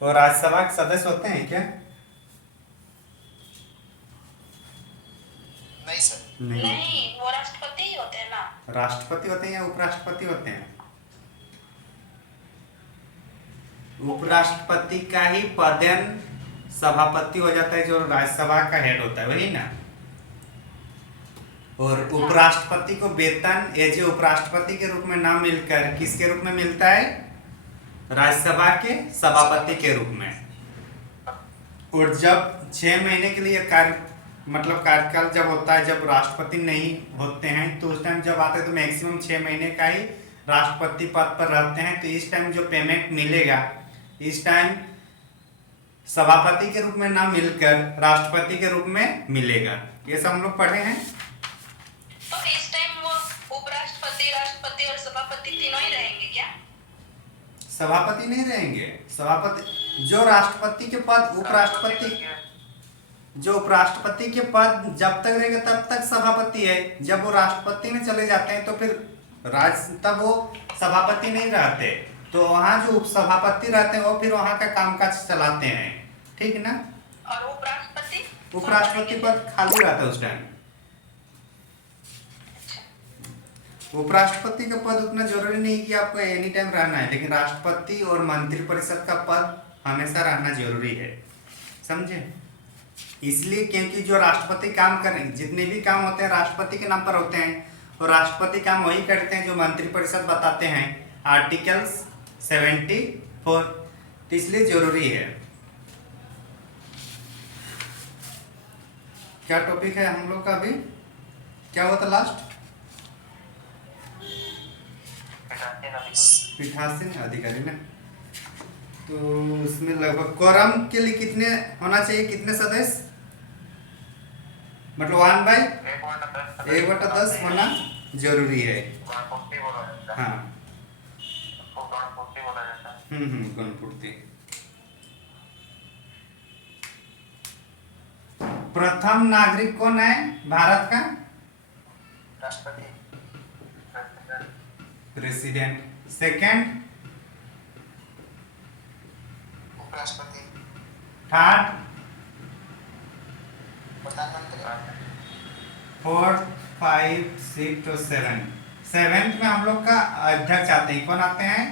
और राज्यसभा के सदस्य होते हैं क्या? नहीं सर। नहीं। नहीं, वो राष्ट्रपति ही होते हैं ना। राष्ट्रपति होते हैं या उपराष्ट्रपति होते हैं? उपराष्ट्रपति। उपराष्ट्रपति का ही पदेन सभापति हो जाता है, जो राज्यसभा का हेड होता है, वही ना। और उपराष्ट्रपति को वेतन एज ए उपराष्ट्रपति के रूप में ना मिलकर किसके रूप में मिलता है? राज्यसभा के सभापति के रूप में। और जब 6 महीने के लिए कार्यकाल जब होता है, जब राष्ट्रपति नहीं होते हैं, तो उस टाइम जब आते हैं तो मैक्सिमम 6 महीने का ही राष्ट्रपति पद पर रहते हैं। तो इस टाइम जो पेमेंट मिलेगा, इस टाइम सभापति के रूप में ना मिलकर राष्ट्रपति के रूप में मिलेगा। ये सब हम लोग पढ़े हैं। तो इस टाइम वो उपराष्ट्रपति, राष्ट्रपति और सभापति तीनों ही रहेंगे क्या? सभापति नहीं रहेंगे। सभापति जो राष्ट्रपति के पद, जो उपराष्ट्रपति के पद जब तक रहेगा तब तक सभापति है। जब वो राष्ट्रपति में चले जाते हैं तो फिर तब वो सभापति नहीं रहते। तो वहाँ जो उपसभापति रहते हैं वो फिर वहाँ का कामकाज चलाते हैं, ठीक ना। और उपराष्ट्रपति? उपराष्ट्रपति पद खाली रहता है उस टाइम। उपराष्ट्रपति का पद उतना जरूरी नहीं कि आपको एनी टाइम रहना है, लेकिन राष्ट्रपति और मंत्रिपरिषद का पद हमेशा रहना जरूरी है, समझे। इसलिए क्योंकि जो राष्ट्रपति काम करें, जितने भी काम होते हैं राष्ट्रपति के नाम पर होते हैं, और राष्ट्रपति काम वही करते हैं जो मंत्रिपरिषद बताते हैं, आर्टिकल्स 74। तो इसलिए जरूरी है। क्या टॉपिक है हम लोग का अभी? क्या हुआ था लास्ट? पीठासीन अधिकारी ना। तो उसमें लगभग कोरम के लिए कितने होना चाहिए, कितने सदस्य? मतलब 1/10 होना जरूरी है। हाँ, गणपूर्ति। प्रथम नागरिक कौन है भारत का? राष्ट्रपति। प्रेसिडेंट। सेकंड? उपराष्ट्रपति। थर्ड? प्रधानमंत्री। 4, 5, 6 और 7। सेवेंथ में हम लोग का अध्यक्ष आते हैं। कौन आते हैं?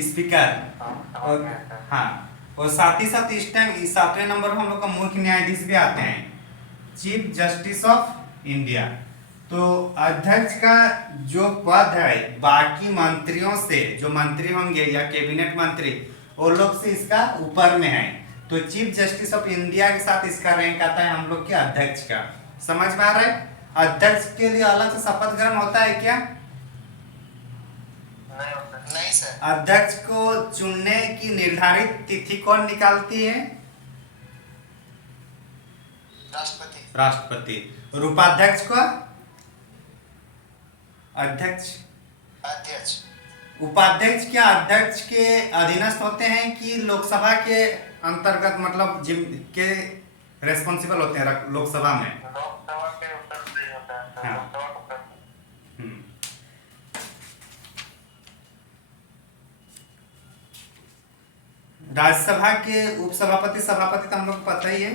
स्पीकर। और हाँ, और साथ ही साथ इस टाइम 7वें नंबर पर हम लोग का मुख्य न्यायाधीश भी आते हैं, चीफ जस्टिस ऑफ इंडिया। तो अध्यक्ष का जो पद है बाकी मंत्रियों से, जो मंत्री होंगे या कैबिनेट मंत्री, वो लोग से इसका ऊपर में है। तो चीफ जस्टिस ऑफ इंडिया के साथ इसका रैंक आता है हम लोग के अध्यक्ष का। समझ में आ रहा है? अध्यक्ष के लिए अलग से शपथ ग्रहण होता है क्या? नहीं सर। अध्यक्ष को चुनने की निर्धारित तिथि कौन निकालती है? राष्ट्रपति। राष्ट्रपति। और उपाध्यक्ष को? अध्यक्ष। उपाध्यक्ष क्या अध्यक्ष के अधीनस्थ होते हैं कि लोकसभा के अंतर्गत, मतलब जिम के रेस्पॉन्सिबल होते हैं लोकसभा में? लोकसभा के उत्तरदायी होता है। हाँ। लोकसभा को उत्तरदायी। राज्यसभा के उपसभापति, सभापति तो हम लोग पता ही है।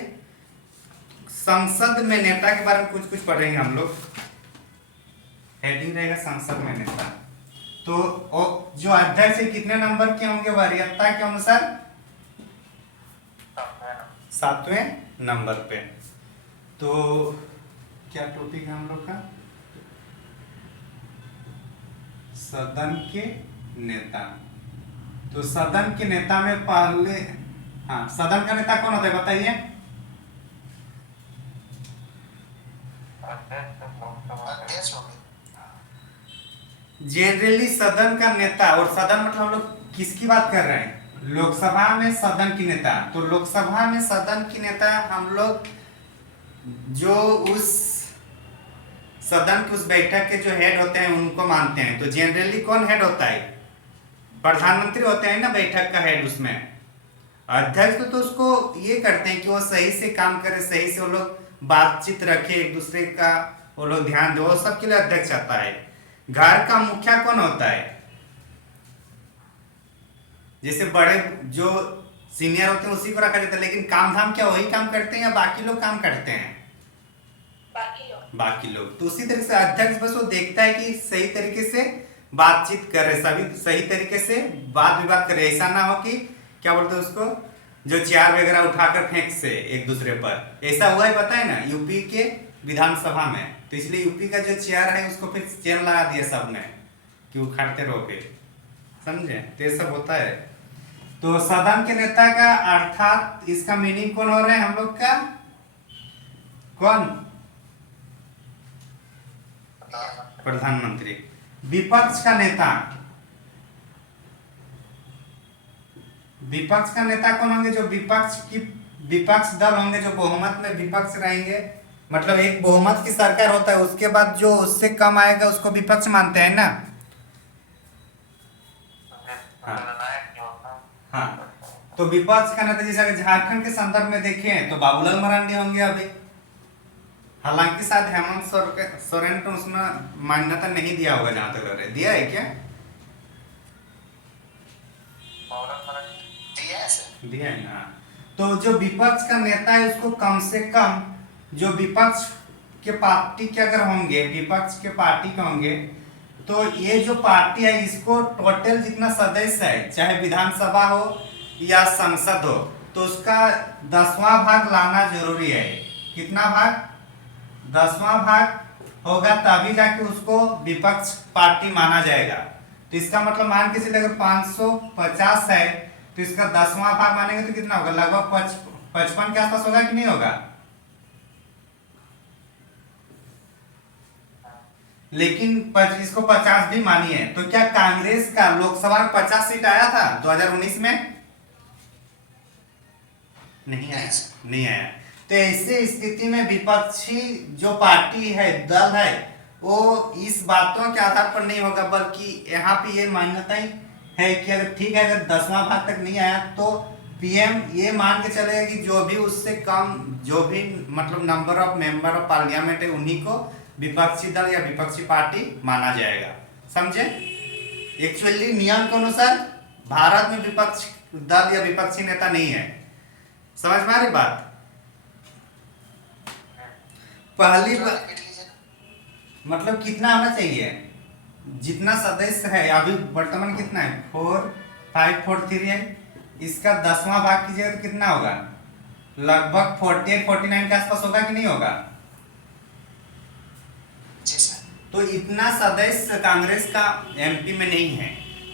संसद में नेता के बारे में कुछ कुछ पढ़ेंगे हम लोग। हेडिंग रहेगा संसद में नेता। तो जो अध्यक्ष है कितने नंबर के होंगे वरीयता के अनुसार? 7वें नंबर पे। तो क्या टॉपिक है हम लोग का? सदन के नेता। तो सदन के नेता में पहले, हाँ, सदन का नेता कौन होता है बताइए? अध्यक्ष होंगे। जनरली सदन का नेता, और सदन मतलब हम लोग किसकी बात कर रहे हैं? लोकसभा में सदन की नेता। तो लोकसभा में सदन की नेता हम लोग जो उस सदन की उस बैठक के जो हेड होते हैं उनको मानते हैं। तो जनरली कौन हेड होता है? प्रधानमंत्री होते हैं ना बैठक का हेड। उसमें अध्यक्ष तो उसको ये करते हैं कि वो सही से काम करे, सही से वो लोग बातचीत रखे, एक दूसरे का वो लोग ध्यान दे, वो सबके लिए अध्यक्ष आता है। घर का मुखिया कौन होता है? जैसे बड़े जो सीनियर होते हैं उसी को रखा जाता है, लेकिन काम धाम क्या वही काम करते हैं या बाकी लोग काम करते हैं? बाकी लोग। तो उसी तरह से अध्यक्ष बस वो देखता है कि सही तरीके से बातचीत करे, सभी सही तरीके से बात विवाद करे, ऐसा ना हो कि क्या बोलते हैं उसको, जो चेयर वगैरह उठाकर फेंक से एक दूसरे पर। ऐसा हुआ है पता है ना यूपी के विधानसभा में, तो इसलिए यूपी का जो चेयर है उसको फिर चेन लगा दिया सबने कि उखाड़ते रहो पे, समझे? तो ये सब होता है। तो सदन के नेता का अर्थात इसका मीनिंग कौन हो रहा है हम लोग का? कौन? प्रधानमंत्री। विपक्ष का नेता, विपक्ष का नेता कौन होंगे? जो विपक्ष दल होंगे, जो बहुमत में विपक्ष रहेंगे, मतलब एक बहुमत की सरकार होता है, उसके बाद जो उससे कम आएगा उसको विपक्ष मानते हैं ना। हाँ, तो विपक्ष का नेता जैसे अगर झारखंड के संदर्भ में देखें तो बाबूलाल मरांडी होंगे अभी। हालांकि शायद हेमंत सोरेन को उसमें मान्यता नहीं दिया होगा, जहां तक लग रहा है। दिया है क्या? दिया है ना। तो जो विपक्ष का नेता है उसको कम से कम जो विपक्ष के पार्टी के अगर होंगे, विपक्ष के पार्टी के होंगे, तो ये जो पार्टी है इसको टोटल जितना सदस्य है, चाहे विधानसभा हो या संसद हो, तो उसका 10वां भाग लाना जरूरी है। कितना भाग? 10वां भाग होगा तभी जाके उसको विपक्ष पार्टी माना जाएगा। तो इसका मतलब मान के चलिए अगर 550 है तो इसका 10वां भाग मानेंगे तो कितना होगा? लगभग 55 के आसपास होगा कि नहीं होगा? लेकिन इसको 50 भी मानी है। तो क्या कांग्रेस का लोकसभा में 50 सीट आया था 2019 में? नहीं आया, नहीं आया। तो ऐसे स्थिति में विपक्षी जो पार्टी है, दल है, वो इस बातों के आधार पर नहीं होगा, बल्कि यहाँ पे ये मान्यता है कि अगर ठीक है, अगर 10वां भाग तक नहीं आया तो पीएम ये मान के चलेगा कि जो भी उससे कम, जो भी मतलब number of member of parliament है, उन्हीं को विपक्षी दल या विपक्षी पार्टी माना जाएगा। समझे? एक्चुअली नियम के अनुसार भारत में विपक्ष दल या विपक्षी नेता नहीं है। समझ में आ रही बात? पहली बार मतलब कितना आना चाहिए? जितना सदस्य है अभी वर्तमान कितना है? 4543 है। इसका 10वां भाग कीजिएगा तो कितना होगा? लगभग 48-49 के आसपास होगा कि नहीं होगा? तो इतना सदस्य कांग्रेस का एमपी में नहीं है।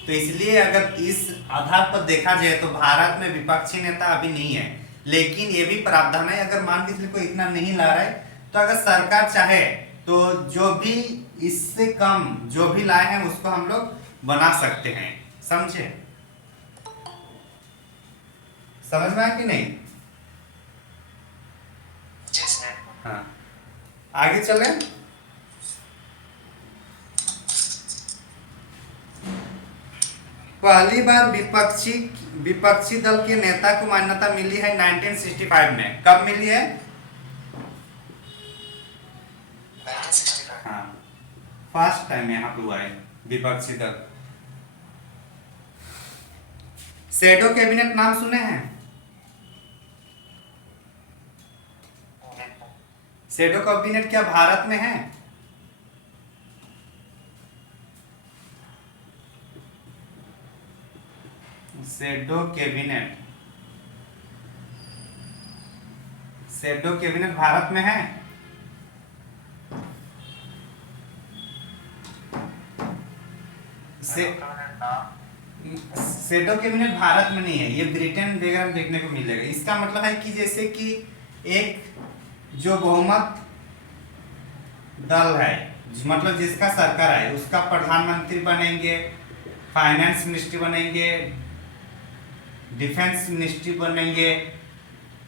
तो इसलिए अगर इस आधार पर देखा जाए तो भारत में विपक्षी नेता अभी नहीं है। लेकिन ये भी प्रावधान है, अगर मान के चलिए कोई इतना नहीं ला रहा है तो अगर सरकार चाहे तो जो भी इससे कम जो भी लाए हैं उसको हम लोग बना सकते हैं। समझे? समझ में आया कि नहीं? हाँ, आगे चले। पहली बार विपक्षी दल के नेता को मान्यता मिली है 1965 में। कब मिली है? 1965। हाँ, फर्स्ट टाइम यहाँ पे हुआ है विपक्षी दल। शैडो कैबिनेट नाम सुने हैं? शैडो कैबिनेट क्या भारत में है? शैडो कैबिनेट भारत में है? शैडो कैबिनेट भारत में नहीं है, ये ब्रिटेन वगैरह में देखने को मिलेगा। इसका मतलब है कि जैसे कि एक जो बहुमत दल है, मतलब जिसका सरकार है, उसका प्रधानमंत्री बनेंगे, फाइनेंस मिनिस्ट्री बनेंगे, डिफेंस मिनिस्ट्री बनेंगे,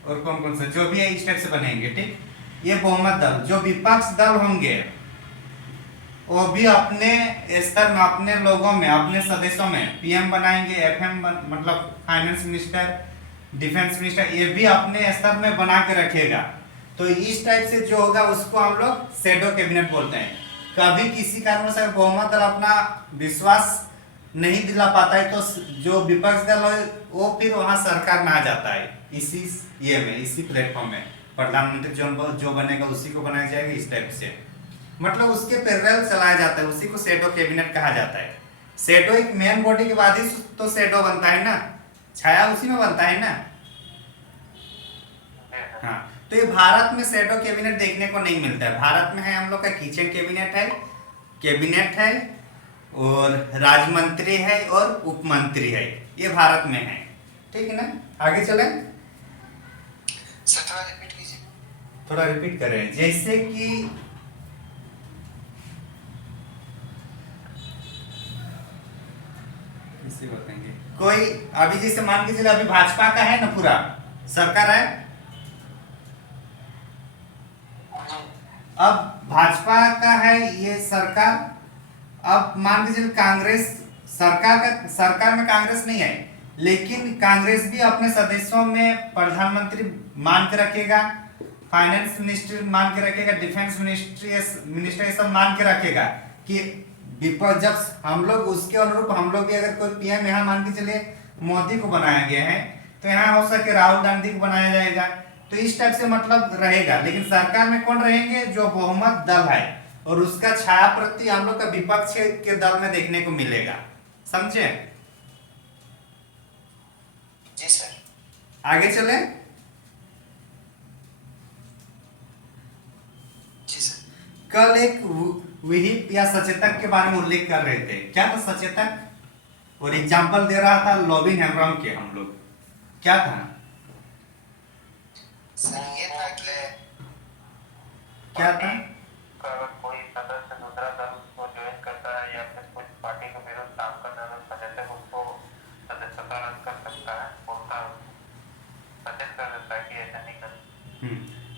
और कौन कौन सा जो भी है इस टाइप से बनेंगे। ठीक, ये बहुमत दल। जो विपक्ष दल होंगे वो भी अपने स्तर में, अपने लोगों में, अपने सदस्यों में पीएम बनाएंगे, एफएम मतलब फाइनेंस मिनिस्टर, डिफेंस मिनिस्टर, ये भी अपने स्तर में बना के रखेगा। तो इस टाइप से जो होगा उसको हम लोग शैडो कैबिनेट बोलते हैं। कभी किसी कारण से बहुमत दल अपना विश्वास नहीं दिला पाता है तो जो विपक्ष दल है वो फिर वहां सरकार में आ जाता है, इसी ये में, इसी प्लेटफॉर्म में प्रधानमंत्री जो बनेगा उसी को बनाया जाएगा, इस टाइप से मतलब उसके पैरेलल चलाया जाता है, उसी को शैडो कैबिनेट कहा जाता है। शैडो एक मेन बॉडी के बाद ही तो शैडो बनता है ना, छाया उसी में बनता है ना। हाँ, तो ये भारत में शैडो कैबिनेट देखने को नहीं मिलता है। भारत में है हम लोग का किचन कैबिनेट है और राजमंत्री है और उपमंत्री है, ये भारत में है। ठीक है ना, आगे चले। सर थोड़ा रिपीट कीजिए। थोड़ा रिपीट करें, जैसे कि इसे बताएंगे कोई, अभी जैसे मान के चले अभी भाजपा का है ना पूरा सरकार है, अब भाजपा का है ये सरकार, अब मान के चले कांग्रेस सरकार में कांग्रेस नहीं है, लेकिन कांग्रेस भी अपने सदस्यों में प्रधानमंत्री मान के रखेगा, फाइनेंस मिनिस्टर मान के रखेगा, डिफेंस मिनिस्टर ये सब मान के रखेगा कि विपक्ष जब हम लोग उसके अनुरूप हम लोग भी अगर कोई पीएम यहाँ मान के चलिए मोदी को बनाया गया है तो यहाँ हो सके राहुल गांधी को बनाया जाएगा, तो इस टाइप से मतलब रहेगा। लेकिन सरकार में कौन रहेंगे, जो बहुमत दल है और उसका छाया प्रति हम लोग का विपक्ष के दल में देखने को मिलेगा, समझे। जी सर। आगे चले। जी सर। कल एक विहिप या सचेतक के बारे में उल्लेख कर रहे थे, क्या था सचेतक, और एग्जाम्पल दे रहा था लॉबिन हेम्ब्रम के, हम लोग क्या था सर ये था कि क्या था अगर कोई सदस्य दूसरा दल को ज्वाइन करता है या फिर कुछ पार्टी के विरुद्ध काम करता है तो सदस्य उसको सदस्यता रद्द कर सकता है, बोलता सचेत कर देता है कि ऐसा नहीं कर।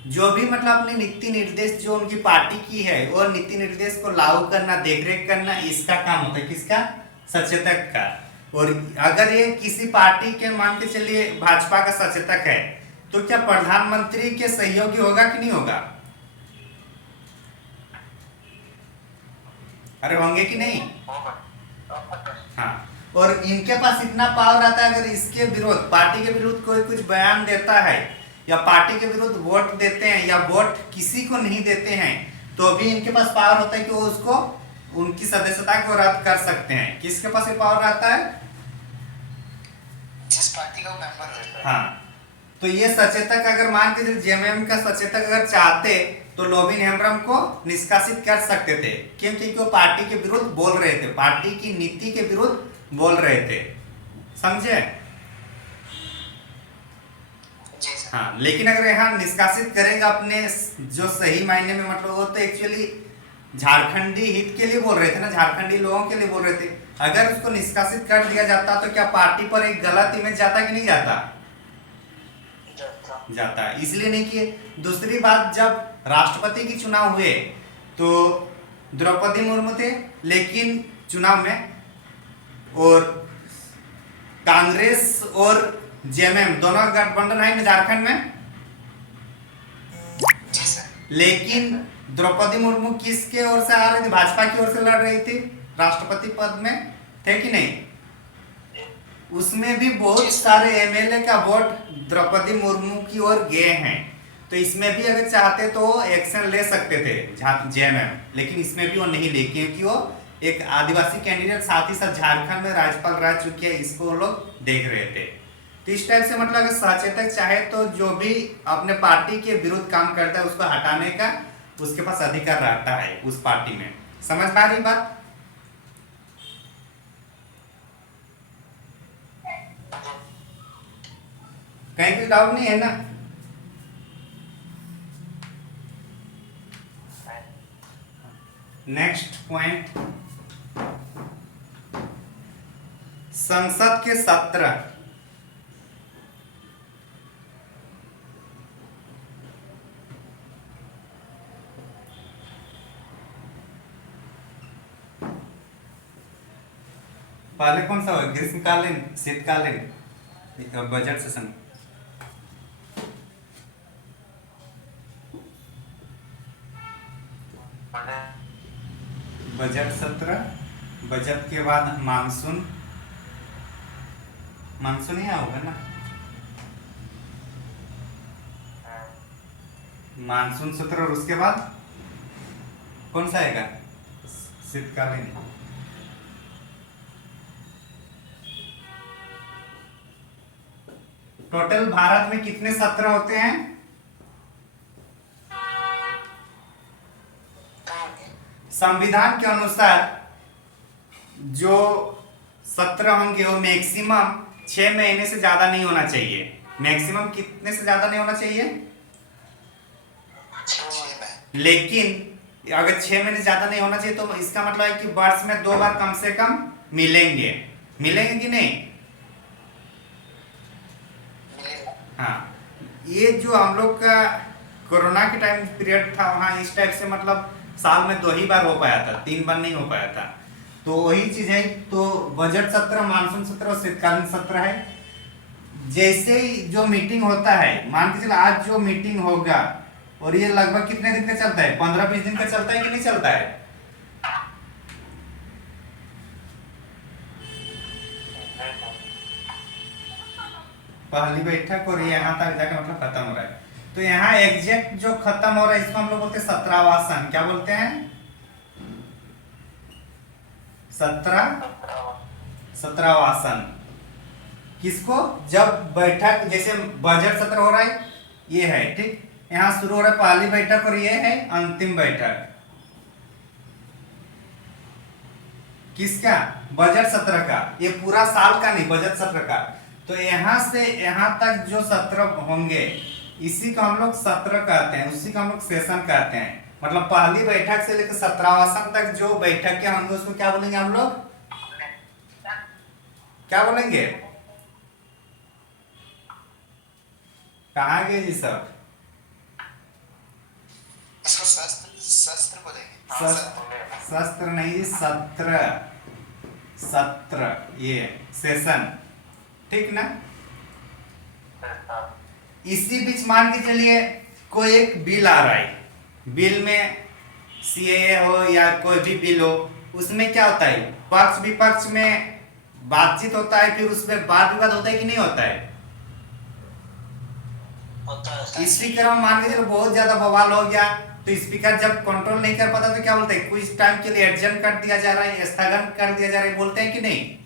जो भी मतलब अपने नीति निर्देश जो उनकी पार्टी की है और नीति निर्देश को लागू करना, देखरेख करना, इसका काम होता है किसका, सचेतक का। और अगर ये किसी पार्टी के मान के चलिए भाजपा का सचेतक है तो क्या प्रधानमंत्री के सहयोगी होगा कि नहीं होगा, अरे होंगे कि नहीं। हाँ, और इनके पास इतना पावर आता है, अगर इसके विरोध पार्टी के विरुद्ध कोई कुछ बयान देता है या पार्टी के विरुद्ध वोट देते हैं या वोट किसी को नहीं देते हैं तो भी इनके पास पावर होता है कि वो उसको उनकी सदस्यता को रद्द कर सकते हैं। किसके पास ये पावर रहता है, जिस पार्टी का वो मेंबर रहता है। हाँ, तो ये सचेतक अगर मान के जेएमएम का सचेतक अगर चाहते तो लॉबिन हेम्ब्रम को निष्कासित कर सकते थे, क्योंकि वो पार्टी के विरुद्ध बोल रहे थे, पार्टी की नीति के विरुद्ध बोल रहे थे, समझे। हाँ, लेकिन अगर यहाँ निष्कासित करेगा अपने जो सही मायने में मतलब वो तो एक्चुअली झारखंडी हित के लिए बोल रहे थे ना, झारखंडी लोगों के लिए बोल रहे थे। अगर उसको निष्कासित कर दिया जाता तो क्या पार्टी पर एक गलत इमेज जाता कि नहीं जाता, जाता। इसलिए नहीं किए। दूसरी बात, जब राष्ट्रपति की चुनाव हुए तो द्रौपदी मुर्मू थे, लेकिन चुनाव में और कांग्रेस और जेएमएम दोनों गठबंधन है झारखंड में, लेकिन द्रौपदी मुर्मू किसके ओर से आ रही थी, भाजपा की ओर से लड़ रही थी राष्ट्रपति पद में, थे कि नहीं। उसमें भी बहुत सारे एमएलए का वोट द्रौपदी मुर्मू की ओर गए हैं, तो इसमें भी अगर चाहते तो एक्शन ले सकते थे जेएमएम, लेकिन इसमें भी वो नहीं ले, क्योंकि वो एक आदिवासी कैंडिडेट साथ ही साथ झारखंड में राज्यपाल रह चुके हैं, इसको लोग देख रहे थे। तो इस टाइप से मतलब अगर सचेतक चाहे तो जो भी अपने पार्टी के विरुद्ध काम करता है उसको हटाने का उसके पास अधिकार रहता है उस पार्टी में। समझ पा रही बात। कहीं कोई डाउट नहीं है ना। नेक्स्ट पॉइंट, संसद के सत्र। पहले कौन सा हो, ग्रीष्मकालीन, शीतकालीन, बजट सेशन। बजट सत्र, बजट के बाद मानसून, मानसून ही होगा ना, मानसून सत्र और उसके बाद कौन सा आएगा? शीतकालीन। टोटल भारत में कितने सत्र होते हैं? संविधान के अनुसार जो सत्र होंगे वो मैक्सिमम 6 महीने से ज्यादा नहीं होना चाहिए। मैक्सिमम कितने से ज्यादा नहीं होना चाहिए? 6 में। लेकिन अगर 6 महीने से ज्यादा नहीं होना चाहिए तो इसका मतलब है कि वर्ष में 2 बार कम से कम मिलेंगे। मिलेंगे कि नहीं? मिलेगा। हाँ, ये जो हम लोग का कोरोना के टाइम पीरियड था वहाँ इस टाइप से मतलब साल में 2 ही बार हो पाया था, 3 बार नहीं हो पाया था। तो वही चीज है। तो बजट सत्र, मानसून सत्र और शीतकालीन सत्र है। जैसे ही जो मीटिंग होता है, मान के चलो आज जो मीटिंग होगा और ये लगभग कितने दिन का चलता है? 15-20 दिन का चलता है कि नहीं चलता है? पहली बैठक और यहाँ तक जाकर मतलब खत्म हो रहा है। तो यहाँ एग्जैक्ट जो खत्म हो रहा है इसको हम लोग बोलते हैं सत्रावासन। क्या बोलते हैं? सत्रावासन। किसको? जब बैठक जैसे बजट सत्र हो रहा है, ये है ठीक, यहाँ शुरू हो रहा है पहली बैठक और ये है अंतिम बैठक। किसका? बजट सत्र का। ये पूरा साल का नहीं, बजट सत्र का। तो यहाँ से यहाँ तक जो सत्र होंगे इसी को हम लोग सत्र कहते हैं, उसी को हम लोग सेशन कहते हैं। मतलब पहली बैठक से लेकर सत्रावासन तक जो बैठकें होंगे उसको क्या बोलेंगे हम लोग? क्या बोलेंगे? कहाँ गए जी सब? इसको शस्त्र बोलेंगे। शस्त्र नहीं, सत्र। सत्र, ये सेशन, ठीक ना? इसी बीच मान के चलिए कोई एक बिल आ रहा है, बिल में सीएए हो या कोई भी बिल हो, उसमें क्या होता है? पक्ष विपक्ष में बातचीत होता है, फिर उसमें वाद विवाद होता है कि नहीं होता है? इसी क्रम मान के चलो बहुत ज्यादा बवाल हो गया तो स्पीकर जब कंट्रोल नहीं कर पाता तो क्या बोलते हैं? कुछ टाइम के लिए एडजर्न कर दिया जा रहा है, स्थगन कर दिया जा रहा है, बोलते हैं कि नहीं?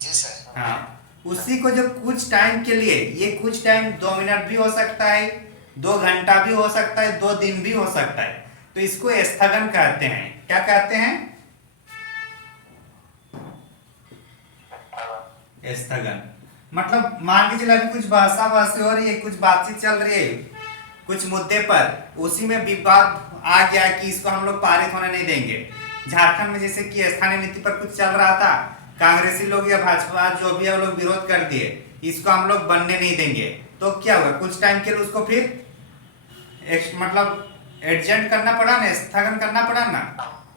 जी सर। हाँ, उसी को जो कुछ टाइम के लिए, ये कुछ टाइम 2 मिनट भी हो सकता है, 2 घंटा भी हो सकता है, 2 दिन भी हो सकता है, तो इसको स्थगन कहते हैं। क्या कहते हैं? स्थगन। मतलब मान के चलो अभी कुछ भाषा हो रही है, कुछ बातचीत चल रही है कुछ मुद्दे पर, उसी में विवाद आ गया कि इसको हम लोग पारित होने नहीं देंगे। झारखंड में जैसे कि स्थानीय नीति पर कुछ चल रहा था, कांग्रेसी लोग या भाजपा जो भी है वो लोग विरोध कर दिए, इसको हम लोग बनने नहीं देंगे। तो क्या हुआ? कुछ टाइम के लिए उसको फिर मतलब एडजस्ट करना पड़ा ना, स्थगन करना पड़ा ना,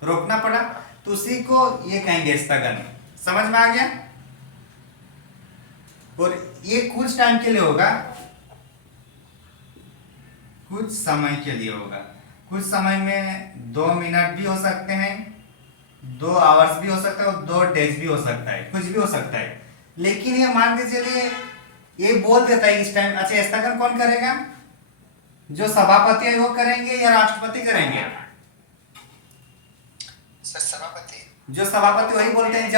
रोकना पड़ा, तो उसी को ये कहेंगे स्थगन। समझ में आ गया? और ये कुछ टाइम के लिए होगा, कुछ समय के लिए होगा। कुछ समय में 2 मिनट भी हो सकते हैं, 2 आवर्स भी हो सकता है और 2 डेज भी हो सकता है, कुछ भी हो सकता है। लेकिन ये मान के चलिए ये बोल देता है इस टाइम। अच्छा, स्थगन कौन करेगा? जो सभापति है वो करेंगे या राष्ट्रपति करेंगे? सर सभापति। जो सभापति वही बोलते हैं।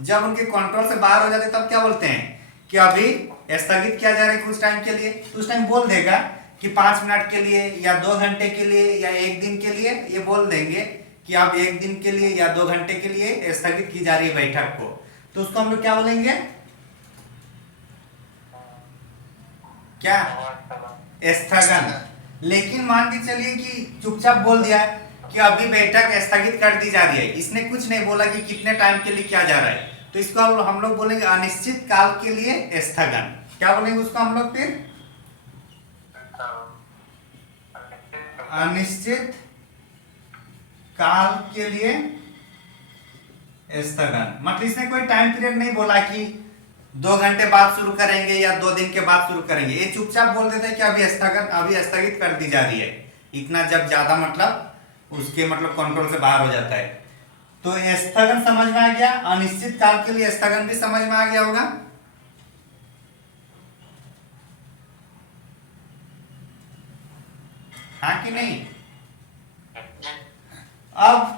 जब उनके कंट्रोल से बाहर हो जाते तब क्या बोलते हैं कि अभी स्थगित किया जा रहा है कुछ टाइम के लिए, तो उस टाइम बोल देगा कि 5 मिनट के लिए या 2 घंटे के लिए या 1 दिन के लिए, ये बोल देंगे कि अब 1 दिन के लिए या 2 घंटे के लिए स्थगित की जा रही है बैठक को। तो उसको हम लोग क्या बोलेंगे? क्या? स्थगन। लेकिन मान के चलिए कि चुपचाप बोल दिया कि अभी बैठक स्थगित कर दी जा रही है, इसने कुछ नहीं बोला कि कितने टाइम के लिए किया जा रहा है, तो इसको हम लोग बोलेंगे अनिश्चित काल के लिए स्थगन। क्या बोलेंगे उसको हम लोग फिर? अनिश्चित काल के लिए स्थगन। मतलब इसने कोई टाइम पीरियड नहीं बोला कि 2 घंटे बाद शुरू करेंगे या 2 दिन के बाद शुरू करेंगे। ये चुपचाप बोल देते हैं कि अभी स्थगित कर दी जा रही है। इतना जब ज्यादा मतलब उसके मतलब कंट्रोल से बाहर हो जाता है। तो स्थगन समझ में आ गया, अनिश्चित काल के लिए स्थगन भी समझ में आ गया होगा। हाँ कि नहीं? अब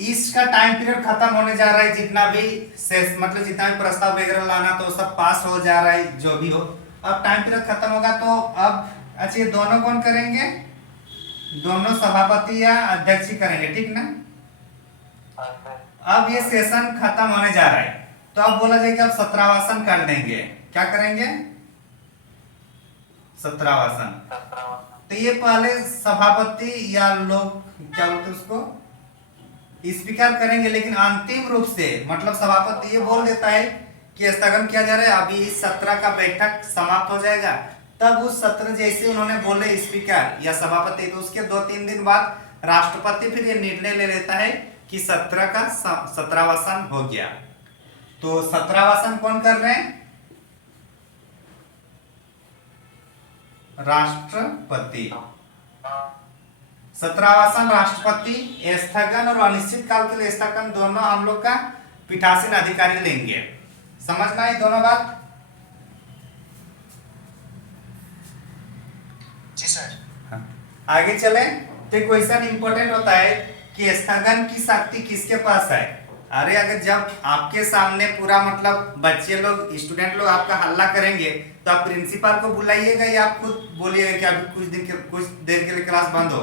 इसका टाइम पीरियड खत्म होने जा रहा है, जितना भी शेष मतलब जितना भी प्रस्ताव वगैरह लाना तो सब पास हो जा रहा है, जो भी हो। अब टाइम पीरियड खत्म होगा तो अब अच्छा ये दोनों कौन करेंगे? दोनों सभापति या अध्यक्ष ही करेंगे, ठीक ना? अब ये सेशन खत्म होने जा रहा है तो अब बोला जाए कि अब सत्रावासन कर देंगे। क्या करेंगे? सत्रावासन। तो ये पहले सभापति या लोग क्या बोलते हैं उसको, स्पीकर करेंगे, लेकिन अंतिम रूप से मतलब सभापति ये बोल देता है कि स्थगन किया जा रहा है, अभी इस सत्र का बैठक समाप्त हो जाएगा। तब उस सत्र जैसे उन्होंने बोले स्पीकर या सभापति, तो उसके 2-3 दिन बाद राष्ट्रपति फिर ये निर्णय ले लेता है कि सत्र का सत्रावासन हो गया। तो सत्रावासन कौन कर रहे हैं? राष्ट्रपति। सत्रावासन राष्ट्रपति, स्थगन और अनिश्चित काल के लिए स्थगन दोनों हम लोग का पीठासीन अधिकारी लेंगे। समझना है दोनों बात? जी सर। हाँ। आगे चले तो क्वेश्चन इंपॉर्टेंट होता है कि स्थगन की शक्ति किसके पास है। अरे अगर जब आपके सामने पूरा मतलब बच्चे लोग स्टूडेंट लोग आपका हल्ला करेंगे तो आप प्रिंसिपल को बुलाइएगा या आप खुद बोलिएगा कि अभी कुछ देर के लिए क्लास बंद हो,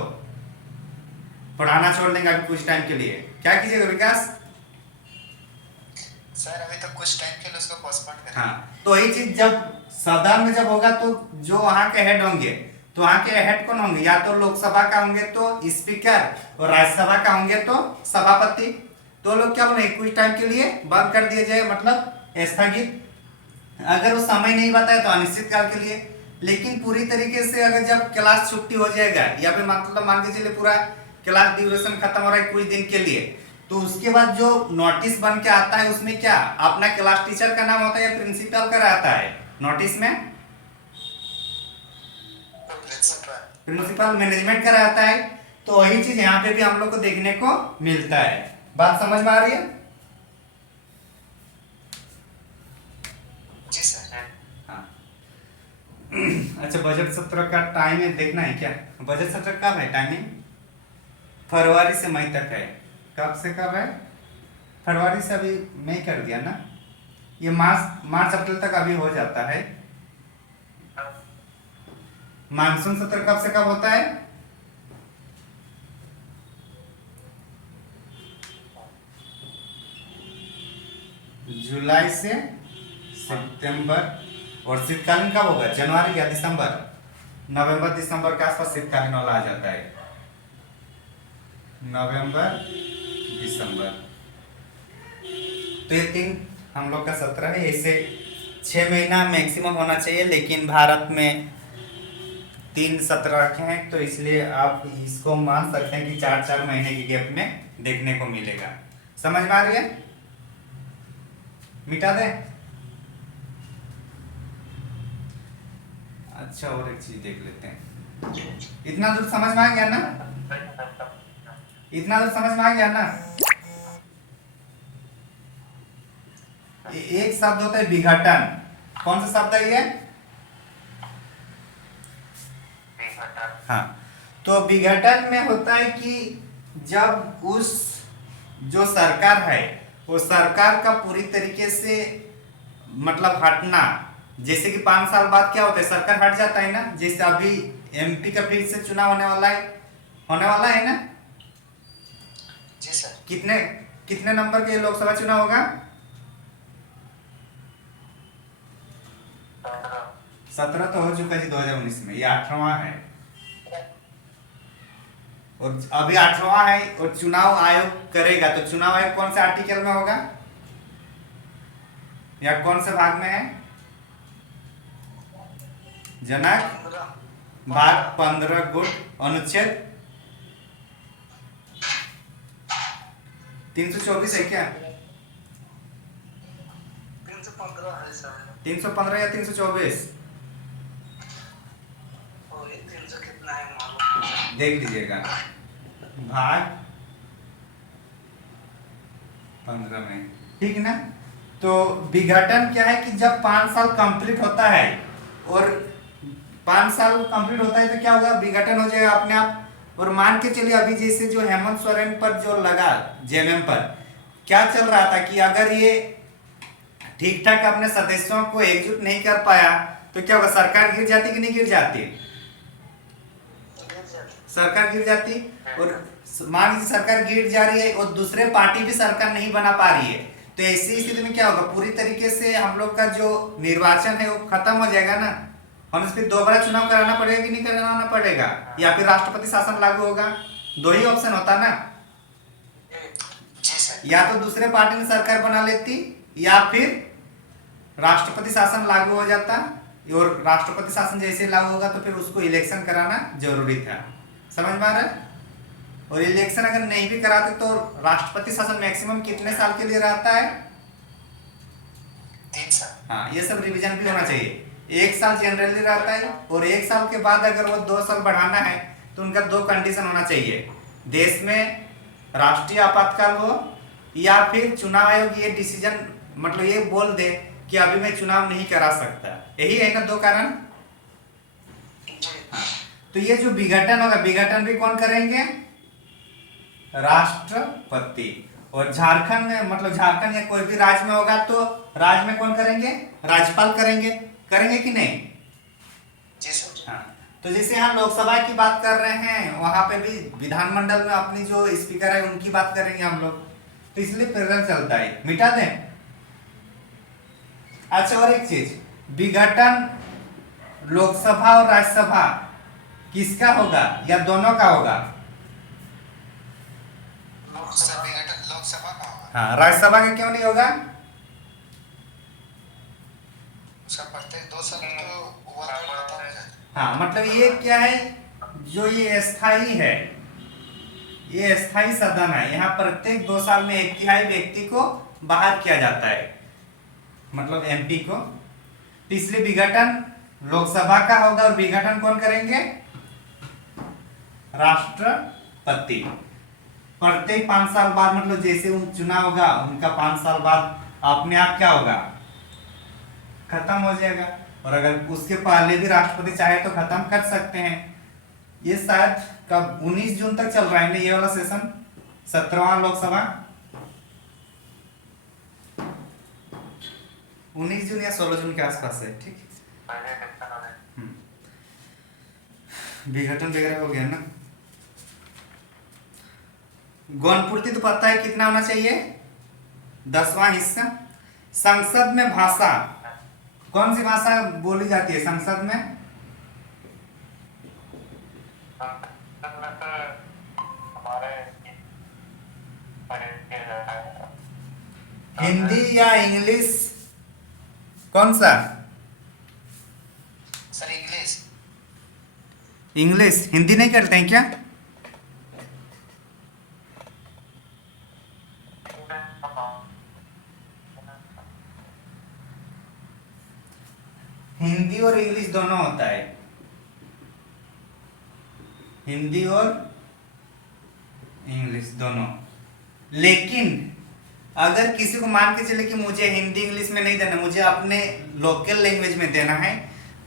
पढ़ाना छोड़ देंगे अभी कुछ टाइम के लिए? क्या कीजिएगा विकास? सर अभी तो कुछ टाइम के लिए उसको पोस्टपोन करें। हाँ, तो यही चीज जब सदन में जब होगा तो जो वहां के हेड होंगे, तो वहां के हेड कौन होंगे? या तो लोकसभा का होंगे तो स्पीकर, और राज्यसभा का होंगे तो सभापति। तो लोग क्या बोले, कुछ टाइम के लिए बंद कर दिया जाए, मतलब स्थगित। अगर वो समय नहीं बताए तो अनिश्चित काल के लिए। लेकिन पूरी तरीके से अगर जब क्लास छुट्टी हो जाएगा या फिर मतलब मान के चलिए पूरा क्लास ड्यूरेशन खत्म हो रहा है कुछ दिन के लिए, तो उसके बाद जो नोटिस बन के आता है उसमें क्या अपना क्लास टीचर का नाम होता है या प्रिंसिपल का रहता है? नोटिस में प्रिंसिपल मैनेजमेंट का रहता है। तो वही चीज यहाँ पे भी हम लोग को देखने को मिलता है। बात समझ में आ रही है? जी सर। हाँ। अच्छा, बजट सत्र का टाइम देखना है क्या? बजट सत्र कब है? टाइमिंग फरवरी से मई तक है। कब से कब है? फरवरी से अभी मई कर दिया ना, ये मार्च अप्रैल तक अभी हो जाता है। मानसून सत्र कब से कब होता है? जुलाई से सितंबर। और शीतकालीन कब होगा? जनवरी या दिसंबर? नवंबर दिसंबर के आसपास शीतकालीन वाला आ जाता है। नवंबर दिसंबर। तो ये 3 हम लोग का सत्र है। ऐसे 6 महीना मैक्सिमम होना चाहिए, लेकिन भारत में 3 सत्र रखे हैं, तो इसलिए आप इसको मान सकते हैं कि 4-4 महीने के गैप में देखने को मिलेगा। समझ में आ रही है? मिटा दें? अच्छा, और एक चीज देख लेते हैं। इतना दूर समझ में आ गया ना? इतना दूर समझ में आ गया ना? एक शब्द होता है विघटन। कौन सा शब्द है ये? हाँ, तो विघटन में होता है कि जब उस जो सरकार है वो सरकार का पूरी तरीके से मतलब हटना, जैसे कि 5 साल बाद क्या होता है, सरकार हट जाता है ना। जैसे अभी एमपी का फिर से चुनाव होने वाला है ना? जी सर। कितने नंबर के लोकसभा चुनाव होगा? 17 तो हो चुका जी 2019 में, ये 8वां है। और अभी 8वां है और चुनाव आयोग करेगा, तो चुनाव आयोग कौन से आर्टिकल में होगा या कौन से भाग में है? जनक भाग 15 गुट अनुच्छेद 324 है क्या? 315 है सर। 315 या 324? 300 कितना है मालूम? देख लीजिएगा, भाग 15 में, ठीक ना। तो विघटन क्या है कि जब 5 साल कंप्लीट होता है और 5 साल कंप्लीट होता है तो क्या होगा, विघटन हो जाएगा अपने आप। और मान के चलिए अभी जैसे जो हेमंत सोरेन पर जो लगा जेएमएम पर क्या चल रहा था कि अगर ये ठीक ठाक अपने सदस्यों को एकजुट नहीं कर पाया तो क्या होगा, सरकार गिर जाती कि नहीं गिर जाती, सरकार गिर जाती। और मान लीजिए सरकार गिर जा रही है और दूसरे पार्टी भी सरकार नहीं बना पा रही है, तो ऐसी स्थिति में क्या होगा, पूरी तरीके से हम लोग का जो निर्वाचन है वो खत्म हो जाएगा ना। हम इस पर दोबारा चुनाव कराना पड़ेगा कि नहीं कराना पड़ेगा, या फिर राष्ट्रपति शासन लागू होगा, दो ही ऑप्शन होता ना। जी सर। या तो दूसरे पार्टी ने सरकार बना लेती या फिर राष्ट्रपति शासन लागू हो जाता, और राष्ट्रपति शासन जैसे लागू होगा तो फिर उसको इलेक्शन कराना जरूरी था, समझ में आ रहा है। और इलेक्शन अगर नहीं भी कराते तो राष्ट्रपति शासन मैक्सिमम कितने साल के लिए रहता है, 3 साल। हाँ, ये सब रिवीजन भी होना चाहिए। 1 साल जनरली रहता है और 1 साल के बाद अगर वो 2 साल बढ़ाना है तो उनका 2 कंडीशन होना चाहिए, देश में राष्ट्रीय आपातकाल हो या फिर चुनाव आयोग ये डिसीजन मतलब ये बोल दे कि अभी मैं चुनाव नहीं करा सकता। यही है ना 2 कारण। तो ये जो विघटन होगा, विघटन भी कौन करेंगे, राष्ट्रपति। और झारखंड में मतलब झारखंड या कोई भी राज्य में होगा तो राज्य में कौन करेंगे, राज्यपाल करेंगे, करेंगे कि नहीं। जी सर। हाँ, तो जैसे यहाँ लोकसभा की बात कर रहे हैं वहां पे भी विधानमंडल में अपनी जो स्पीकर है उनकी बात करेंगे हम लोग, तो इसलिए पैरेलल चलता है, मिटा दें। अच्छा, और एक चीज, विघटन लोकसभा और राज्यसभा किसका होगा या दोनों का होगा, सर विघटन लोकसभा का होगा। हाँ, राज्यसभा का क्यों नहीं होगा, सर प्रत्येक 2 साल में तो वो तो खत्म हो जाता है। हाँ, मतलब ये क्या है, जो ये स्थायी है, ये स्थायी सदन है, यहाँ प्रत्येक 2 साल में 1/3 व्यक्ति को बाहर किया जाता है, मतलब एमपी को। तो इसलिए विघटन लोकसभा का होगा और विघटन कौन करेंगे, राष्ट्रपति। प्रत्येक 5 साल बाद मतलब जैसे उन चुनाव होगा उनका 5 साल बाद अपने आप क्या होगा, खत्म हो जाएगा। और अगर उसके पहले भी राष्ट्रपति चाहे तो खत्म कर सकते हैं। ये शायद कब 19 जून तक चल रहा है ना ये वाला सेशन, 17वां लोकसभा, 19 जून या 16 जून के आसपास है, ठीक। पहले इलेक्शन हो रहे विघटन वगैरह हो गया ना। गौनपूर्ति तो पता है कितना होना चाहिए, 10वां हिस्सा। संसद में भाषा, कौन सी भाषा बोली जाती है संसद में, में तो हमारे परहेज किया जाता है हिंदी या इंग्लिश, कौन सा, सर इंग्लिश। इंग्लिश, हिंदी नहीं करते हैं क्या, हिंदी और इंग्लिश दोनों होता है, हिंदी और इंग्लिश दोनों। लेकिन अगर किसी को मान के चले कि मुझे हिंदी इंग्लिश में नहीं देना, मुझे अपने लोकल लैंग्वेज में देना है,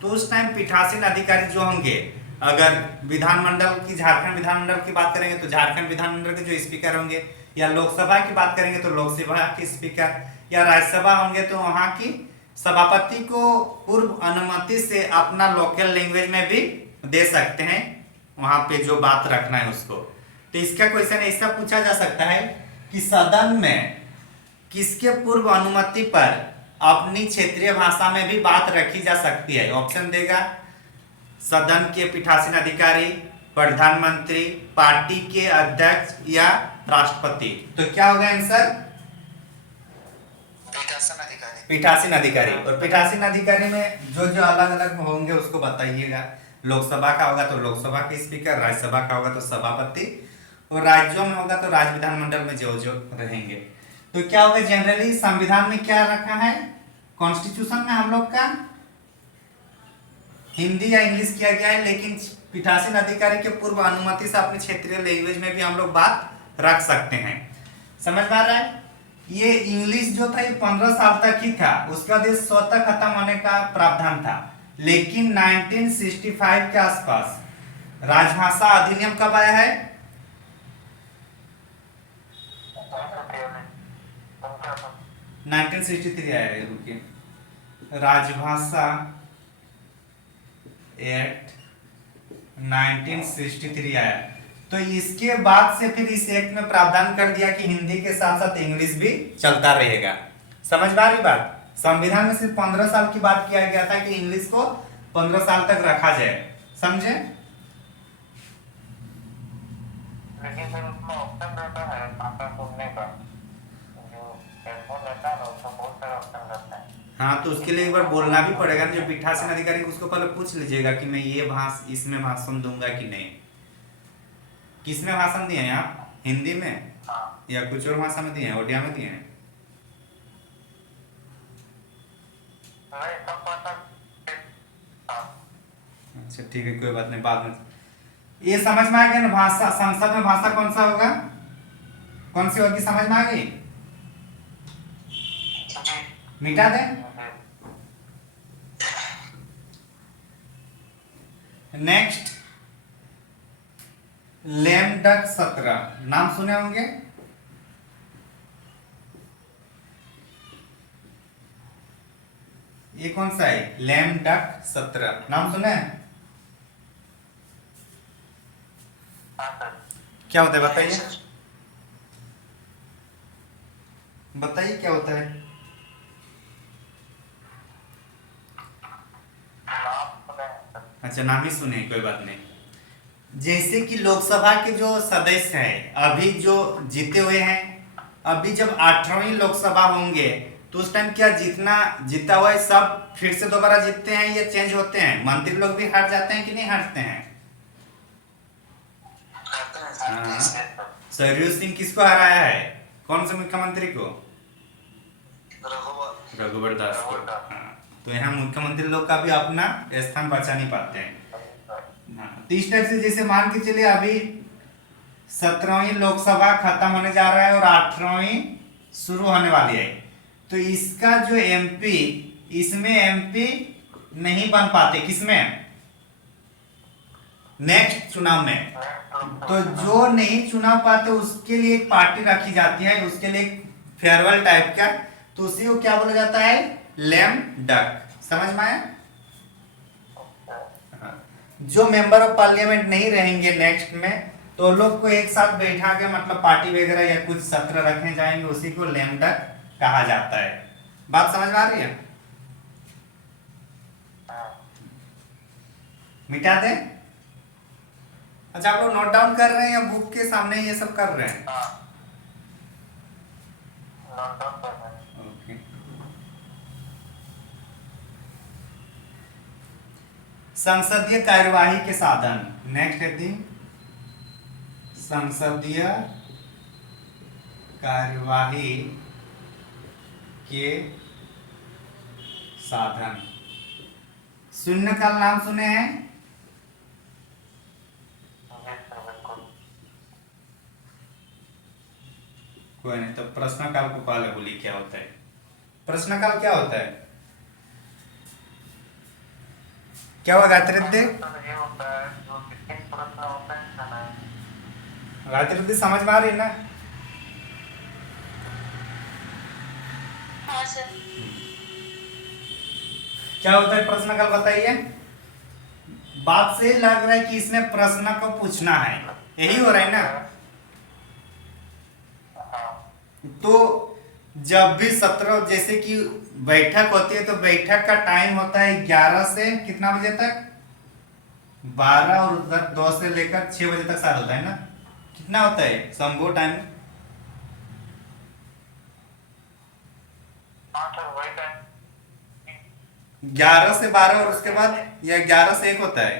तो उस टाइम पीठासीन अधिकारी जो होंगे, अगर विधानमंडल की, झारखंड विधानमंडल की बात करेंगे तो झारखंड विधानमंडल के जो स्पीकर होंगे, या लोकसभा की बात करेंगे तो लोकसभा के स्पीकर, या राज्यसभा होंगे तो वहां की सभापति को पूर्व अनुमति से अपना लोकल लैंग्वेज में भी दे सकते हैं, वहां पे जो बात रखना है उसको। तो इसका क्वेश्चन ऐसा पूछा जा सकता है कि सदन में किसके पूर्व अनुमति पर अपनी क्षेत्रीय भाषा में भी बात रखी जा सकती है। ऑप्शन देगा सदन के पीठासीन अधिकारी, प्रधानमंत्री, पार्टी के अध्यक्ष या राष्ट्रपति। तो क्या होगा आंसर, पीठासीन अधिकारी। पीठासीन अधिकारी। और पीठासीन अधिकारी में जो जो अलग अलग होंगे उसको बताइएगा। लोकसभा का होगा तो लोकसभा के स्पीकर, राज्यसभा का होगा तो सभापति, और राज्यों में होगा तो राज्य विधानमंडल में जो जो रहेंगे। तो क्या होगा, जनरली संविधान में क्या रखा है, कॉन्स्टिट्यूशन में हम लोग का हिंदी या इंग्लिश किया गया है, लेकिन पीठासीन अधिकारी के पूर्व अनुमति से अपने क्षेत्रीय लैंग्वेज में भी हम लोग बात रख सकते हैं। समझ में आ रहा है? ये इंग्लिश जो था ये 15 साल तक ही था, उसके बाद ये स्वतः खत्म होने का प्रावधान था। लेकिन 1965 के आसपास राजभाषा अधिनियम कब आया है? 1963 आया है। रुकिए, राजभाषा एक्ट 1963 आया। तो इसके बाद से फिर इस एक्ट में प्रावधान कर दिया कि हिंदी के साथ साथ इंग्लिश भी चलता रहेगा। समझ में आ रही बात? संविधान में सिर्फ 15 साल की बात किया गया था कि इंग्लिश को 15 साल तक रखा जाए। समझे? लेकिन फिर उसमें ऑप्शन रहता है भाषा सुनने का, जो हेडफोन रहता है ना उसमें बहुत सारे ऑप्शन रहते हैं। हाँ, तो उसके लिए एक बार बोलना भी पड़ेगा। जो पीठासीन अधिकारी उसको पहले पूछ लीजिएगा कि मैं ये इसमें भाषण दूंगा कि नहीं। किस में भाषण दिए हैं आप? हिंदी में या कुछ और भाषा में दिए हैं? ओडिया में दिए हैं? नहीं, सब भाषा। अच्छा ठीक है, कोई बात नहीं, बाद में। ये समझ में आ गया ना? भाषा, संसद में भाषा कौन सा होगा, कौन सी होगी? समझ में आ गई? मिटा दें। नेक्स्ट, लैम्डक 17 नाम सुने होंगे। ये कौन सा है? लैम्डक 17 नाम सुने? क्या होता है बताइए, बताइए क्या होता है? अच्छा, नाम ही सुने, कोई बात नहीं। जैसे कि लोकसभा के जो सदस्य हैं अभी जो जीते हुए हैं, अभी जब 18वीं लोकसभा होंगे तो उस टाइम क्या जितना जीता हुआ है सब फिर से दोबारा जीतते हैं या चेंज होते हैं? मंत्री लोग भी हट जाते हैं कि नहीं हटते हैं? हाँ, सरयू सिंह किसको हराया है? कौन से मुख्यमंत्री को? रघुवर दास को। हाँ, तो यहाँ मुख्यमंत्री लोग का भी अपना स्थान बचा नहीं पाते हैं। हाँ, तो इस टाइप से जैसे मान के चलिए अभी 17वीं लोकसभा खत्म होने जा रहा है और 18वीं शुरू होने वाली है, तो इसका जो एमपी, इसमें एमपी नहीं बन पाते। किसमें? नेक्स्ट चुनाव में। तो जो नहीं चुनाव पाते उसके लिए एक पार्टी रखी जाती है, उसके लिए फेयरवेल टाइप का, तो उसी को क्या बोला जाता है? Lame duck. समझ में आया? जो मेंबर ऑफ पार्लियामेंट नहीं रहेंगे नेक्स्ट में, तो लोग को एक साथ बैठा के मतलब पार्टी वगैरह या कुछ सत्र रखे जाएंगे, उसी को लैम डक कहा जाता है। बात समझ में आ रही है? मिटा दें? अच्छा, आप लोग नोट डाउन कर रहे हैं या बुक के सामने ये सब कर रहे हैं? ओके। संसदीय कार्यवाही के साधन। नेक्स्ट हेडिंग, संसदीय कार्यवाही के साधन। शून्यकाल नाम सुने हैं? कोई नहीं, तो प्रश्नकाल को पहले बोली क्या होता है? प्रश्नकाल क्या होता है? क्या होगा गायत्री? गायत्री समझ में आ रही ना? हाँ सर। क्या होता है प्रश्नकाल बताइए? बात से लग रहा है कि इसमें प्रश्न को पूछना है, यही हो रहा है ना? तो जब भी 17 जैसे कि बैठक होती है तो बैठक का टाइम होता है 11 से कितना बजे तक? 12 और उधर 2 से लेकर 6 बजे तक शायद होता है ना? कितना होता है संभव टाइम? 11 से 12 और उसके बाद या 11 से 1 होता है?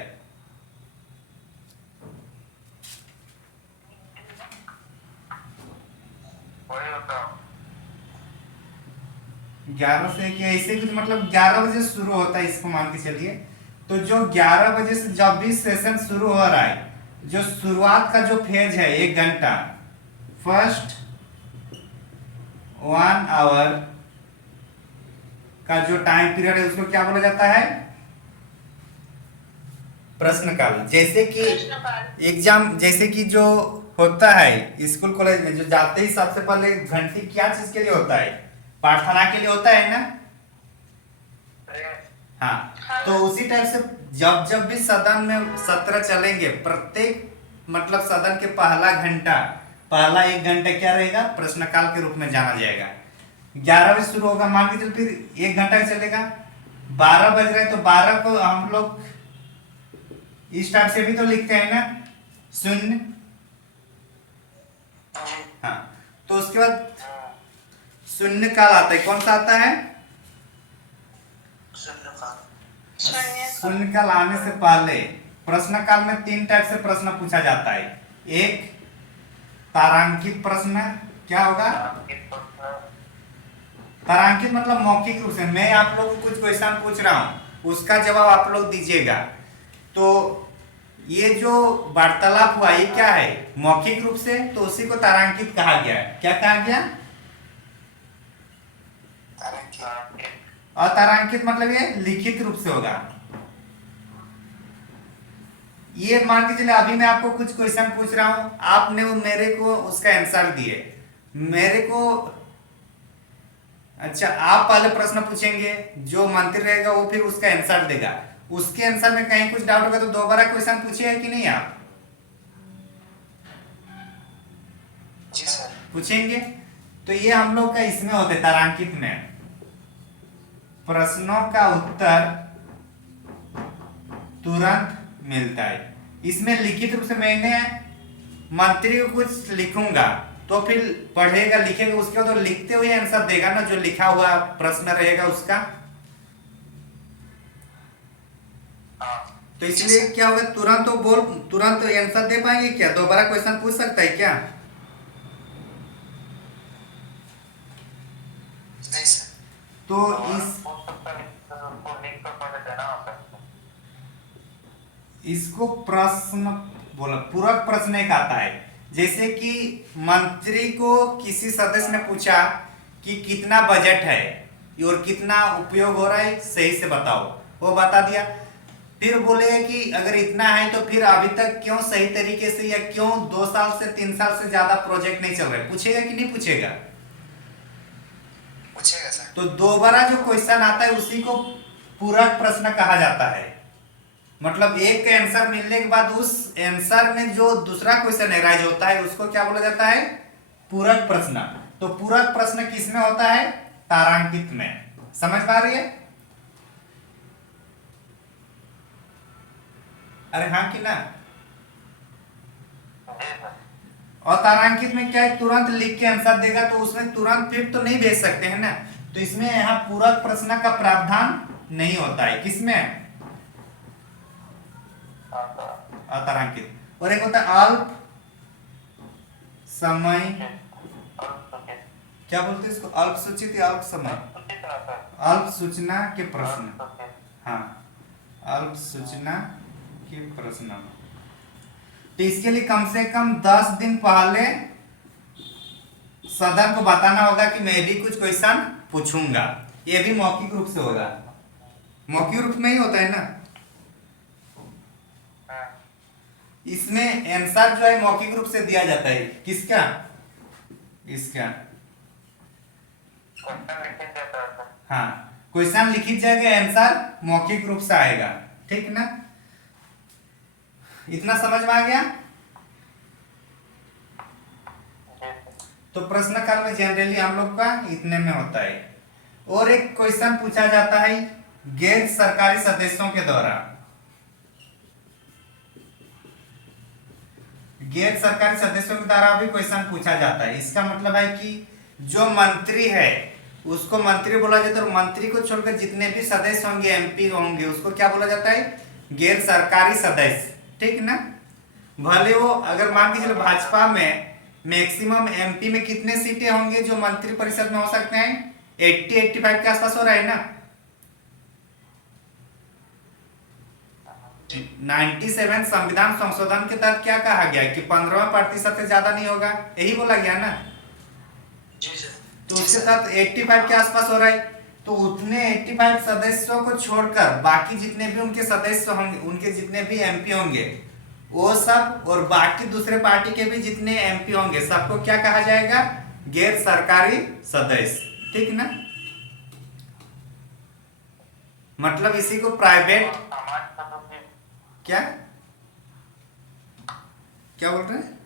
वही होता है। 11 से कि ऐसे कुछ मतलब 11 बजे शुरू होता है, इसको मान के चलिए। तो जो 11 बजे से जब भी सेशन शुरू हो रहा है, जो शुरुआत का जो फेज है 1 घंटा, फर्स्ट 1 आवर का जो टाइम पीरियड है उसको क्या बोला जाता है? प्रश्नकाल। जैसे कि प्रश्नकाल। एग्जाम, जैसे कि जो होता है स्कूल कॉलेज में, जो जाते ही सबसे पहले घंटी क्या चीज के लिए होता है? प्रार्थना के लिए होता है ना? हाँ। हाँ। तो उसी टाइप से जब जब भी सदन में सत्र चलेंगे, प्रत्येक मतलब सदन के पहला घंटा, पहला 1 घंटा क्या रहेगा? प्रश्नकाल के रूप में जाना जाएगा। 11 बजे शुरू होगा, मान के चल फिर 1 घंटा चलेगा। 12 बज रहे तो 12 को हम लोग इस टाइप से भी तो लिखते हैं ना, शून्य। हाँ, तो उसके बाद शून्य काल आता है। कौन सा आता है? शून्य। शून्य काल आने से पहले प्रश्न काल में 3 टाइप से प्रश्न पूछा जाता है। एक तारांकित प्रश्न, क्या होगा? तारांकित मतलब मौखिक रूप से, मैं आप लोगों को कुछ क्वेश्चन पूछ रहा हूं, उसका जवाब आप लोग दीजिएगा। तो ये जो वार्तालाप हुआ ये क्या है? मौखिक रूप से, तो उसी को तारांकित कहा गया है। क्या कहा गया? अतारांकित मतलब ये लिखित रूप से होगा। ये मान के चले अभी मैं आपको कुछ क्वेश्चन पूछ रहा हूं, आपने वो मेरे को उसका आंसर दिए, मेरे को अच्छा आप पहले प्रश्न पूछेंगे, जो मंत्री रहेगा वो फिर उसका आंसर देगा। उसके आंसर में कहीं कुछ डाउट होगा तो दोबारा क्वेश्चन पूछिएगा कि नहीं आप? जी सर। पूछेंगे। तो ये हम लोग का इसमें होता है तारांकित में, प्रश्नों का उत्तर तुरंत मिलता है। इसमें लिखित रूप से मैंने मंत्री को कुछ लिखूंगा तो फिर पढ़ेगा लिखेगा, उसके बाद तो लिखते हुए आंसर देगा ना, जो लिखा हुआ प्रश्न रहेगा उसका। तो इसलिए क्या होगा, तुरंत तो बोल तुरंत आंसर दे पाएंगे क्या? दोबारा क्वेश्चन पूछ सकता है क्या? नहीं सर। तो इसको प्रश्न बोला, पूरक प्रश्न एक आता है। जैसे कि मंत्री को किसी सदस्य ने पूछा कि कितना बजट है और कितना उपयोग हो रहा है, सही से बताओ। वो बता दिया, फिर बोले कि अगर इतना है तो फिर अभी तक क्यों सही तरीके से, या क्यों 2 साल से 3 साल से ज्यादा प्रोजेक्ट नहीं चल रहे? पूछेगा कि नहीं पूछेगा? पूछेगा सर। तो दोबारा जो क्वेश्चन आता है उसी को पूरक प्रश्न कहा जाता है। मतलब एक का आंसर मिलने के बाद उस आंसर में जो दूसरा क्वेश्चन एराइज होता है उसको क्या बोला जाता है? पूरक प्रश्न। तो पूरक प्रश्न किसमें होता है? तारांकित में। समझ पा रही है? अरे हाँ कि ना? और तारांकित में क्या है? तुरंत लिख के आंसर देगा, तो उसमें तुरंत फिर तो नहीं भेज सकते हैं ना, तो इसमें यहाँ पूरक प्रश्न का प्रावधान नहीं होता है। किसमें? अतारांकित। और एक होता है अल्प समय, क्या बोलते हैं इसको? अल्प सूचित या अल्प समय? अल्प सूचना के प्रश्न। हाँ, अल्प सूचना के प्रश्न। तो इसके लिए कम से कम 10 दिन पहले सदन को बताना होगा कि मैं भी कुछ क्वेश्चन पूछूंगा। ये भी मौखिक रूप से होगा। मौखिक रूप में ही होता है ना। इसमें आंसर जो है मौखिक रूप से दिया जाता है। किसका? इसका। हाँ, क्वेश्चन लिखित जाएगा, आंसर मौखिक रूप से आएगा। ठीक ना? इतना समझ में आ गया? तो प्रश्न काल में जनरली हम लोग का इतने में होता है। और एक क्वेश्चन पूछा जाता है गैर सरकारी सदस्यों के द्वारा। गैर सरकारी सदस्यों के द्वारा भी क्वेश्चन पूछा जाता है। इसका मतलब है कि जो मंत्री है उसको मंत्री बोला जाता है, और मंत्री को छोड़कर जितने भी सदस्य होंगे, एमपी होंगे, उसको क्या बोला जाता है? गैर सरकारी सदस्य। ठीक ना? भले वो अगर मान के चलो भाजपा में मैक्सिमम एमपी में कितने सीटें होंगे जो मंत्री परिषद में हो सकते हैं? 80-85 के आसपास हो रहा है ना। 97 संविधान संशोधन के तहत क्या कहा गया है कि 15% से ज्यादा नहीं होगा, यही बोला गया ना। जी सर। तो उसके साथ 85 के आसपास हो रहा है। तो उतने 85 सदस्यों को छोड़कर बाकी जितने भी उनके सदस्य होंगे, उनके जितने भी एमपी होंगे वो सब, और बाकी दूसरे पार्टी के भी जितने एमपी होंगे, सबको क्या कहा जाएगा? गैर सरकारी सदस्य, ठीक ना। मतलब इसी को प्राइवेट समाज सदस्य क्या क्या बोल रहे हैं,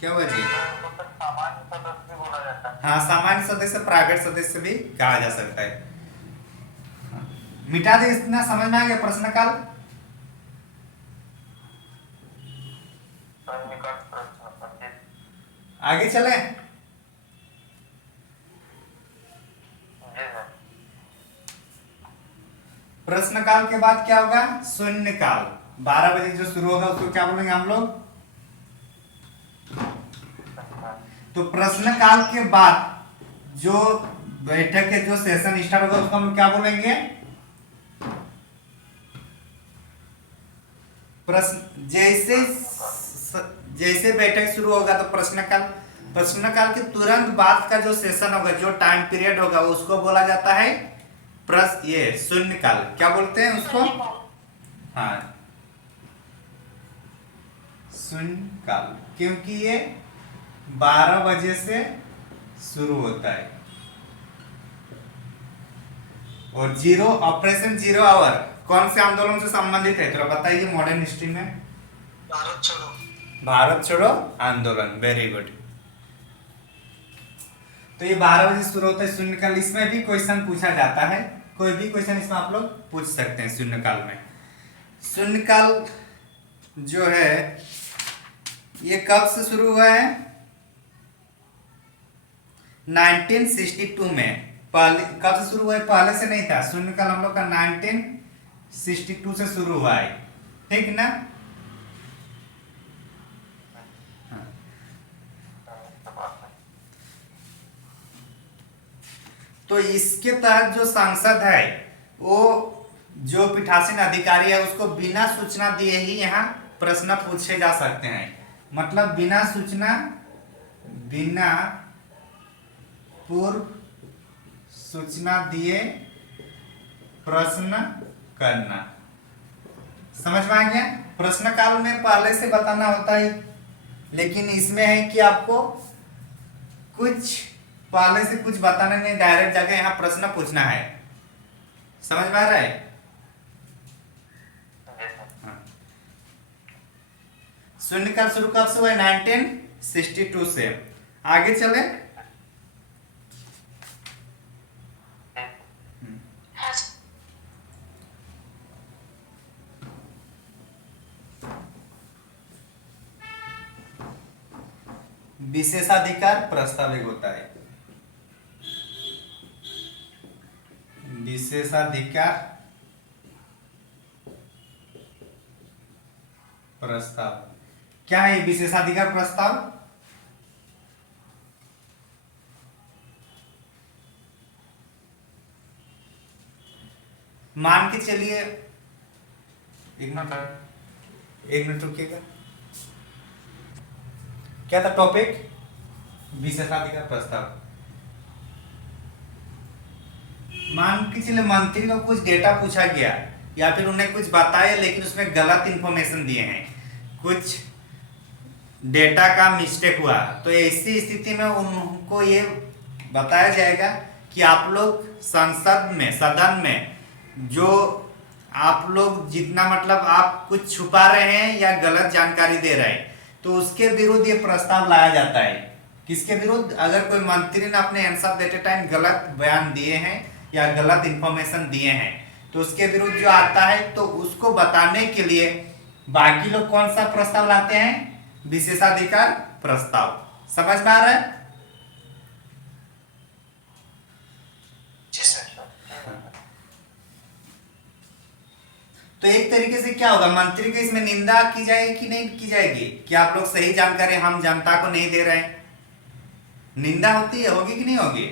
क्या हुआ जी? को तो सामान्य सदस्य भी बोला जाता है। हाँ, सामान्य सदस्य, प्राइवेट सदस्य भी कहा जा सकता है। हाँ, मिटा दे, इतना समझ में आ गया प्रश्न काल। सन्निकट प्रश्न 25। आगे चले। जी सर। प्रश्न काल के बाद क्या होगा? शून्य काल। 12 बजे जो शुरू होगा उसको क्या बोलेंगे हम लोग? तो प्रश्न काल के बाद जो बैठक के जो सेशन स्टार्ट होगा उसको हम लोग क्या बोलेंगे? प्रश्न जैसे बैठक शुरू होगा तो प्रश्न काल के तुरंत बाद का जो सेशन होगा, जो टाइम पीरियड होगा, उसको बोला जाता है ये शून्य काल। क्या बोलते हैं उसको? हाँ, शून्य काल, क्योंकि ये 12 बजे से शुरू होता है। और ऑपरेशन जीरो आवर कौन से आंदोलन से संबंधित है? थोड़ा बताइए मॉडर्न हिस्ट्री में। भारत छोड़ो। भारत छोड़ो आंदोलन, वेरी गुड। तो ये 12 बजे शुरू होता है शून्यकाल। इसमें भी क्वेश्चन पूछा जाता है, कोई भी क्वेश्चन इसमें आप लोग पूछ सकते हैं शून्यकाल में। शून्यकाल जो है ये कब से शुरू हुआ है? 1962 में। पहले कब से शुरू हुआ है? पहले से नहीं था। शून्यकाल हम लोग का 1962 से शुरू हुआ है, ठीक ना। तो इसके तहत जो सांसद है वो जो पीठासीन अधिकारी है उसको बिना सूचना दिए ही यहाँ प्रश्न पूछे जा सकते हैं। मतलब बिना सूचना, बिना पूर्व सूचना दिए प्रश्न करना। समझ में आ गया? प्रश्न काल में पहले से बताना होता है, लेकिन इसमें है कि आपको कुछ पहले से कुछ बताना नहीं, डायरेक्ट जाके यहाँ प्रश्न पूछना है। समझ में आ रहा है? हाँ। शून्यकाल शुरू कब से हुआ? 1962 से। आगे चले। हाँ सर। विशेषाधिकार प्रस्तावित होता है। विशेषाधिकार प्रस्ताव क्या है? विशेषाधिकार प्रस्ताव मान के चलिए, एक मिनट रुकिएगा। क्या था टॉपिक? विशेषाधिकार प्रस्ताव। मान के चलिए मंत्री को कुछ डेटा पूछा गया या फिर उन्हें कुछ बताया, लेकिन उसमें गलत इंफॉर्मेशन दिए हैं, कुछ डेटा का मिस्टेक हुआ। तो ऐसी स्थिति में उनको ये बताया जाएगा कि आप लोग सदन में जो आप लोग जितना मतलब आप कुछ छुपा रहे हैं या गलत जानकारी दे रहे हैं, तो उसके विरुद्ध ये प्रस्ताव लाया जाता है। किसके विरुद्ध? अगर कोई मंत्री ने अपने आंसर देते टाइम गलत बयान दिए हैं या गलत इंफॉर्मेशन दिए हैं, तो उसके विरुद्ध जो आता है, तो उसको बताने के लिए बाकी लोग कौन सा प्रस्ताव लाते हैं? विशेषाधिकार प्रस्ताव। समझ में आ रहा है? जी सर। तो एक तरीके से क्या होगा, मंत्री की इसमें निंदा की जाएगी कि नहीं की जाएगी कि आप लोग सही जानकारी हम जनता को नहीं दे रहे हैं? निंदा होती है, होगी कि नहीं होगी?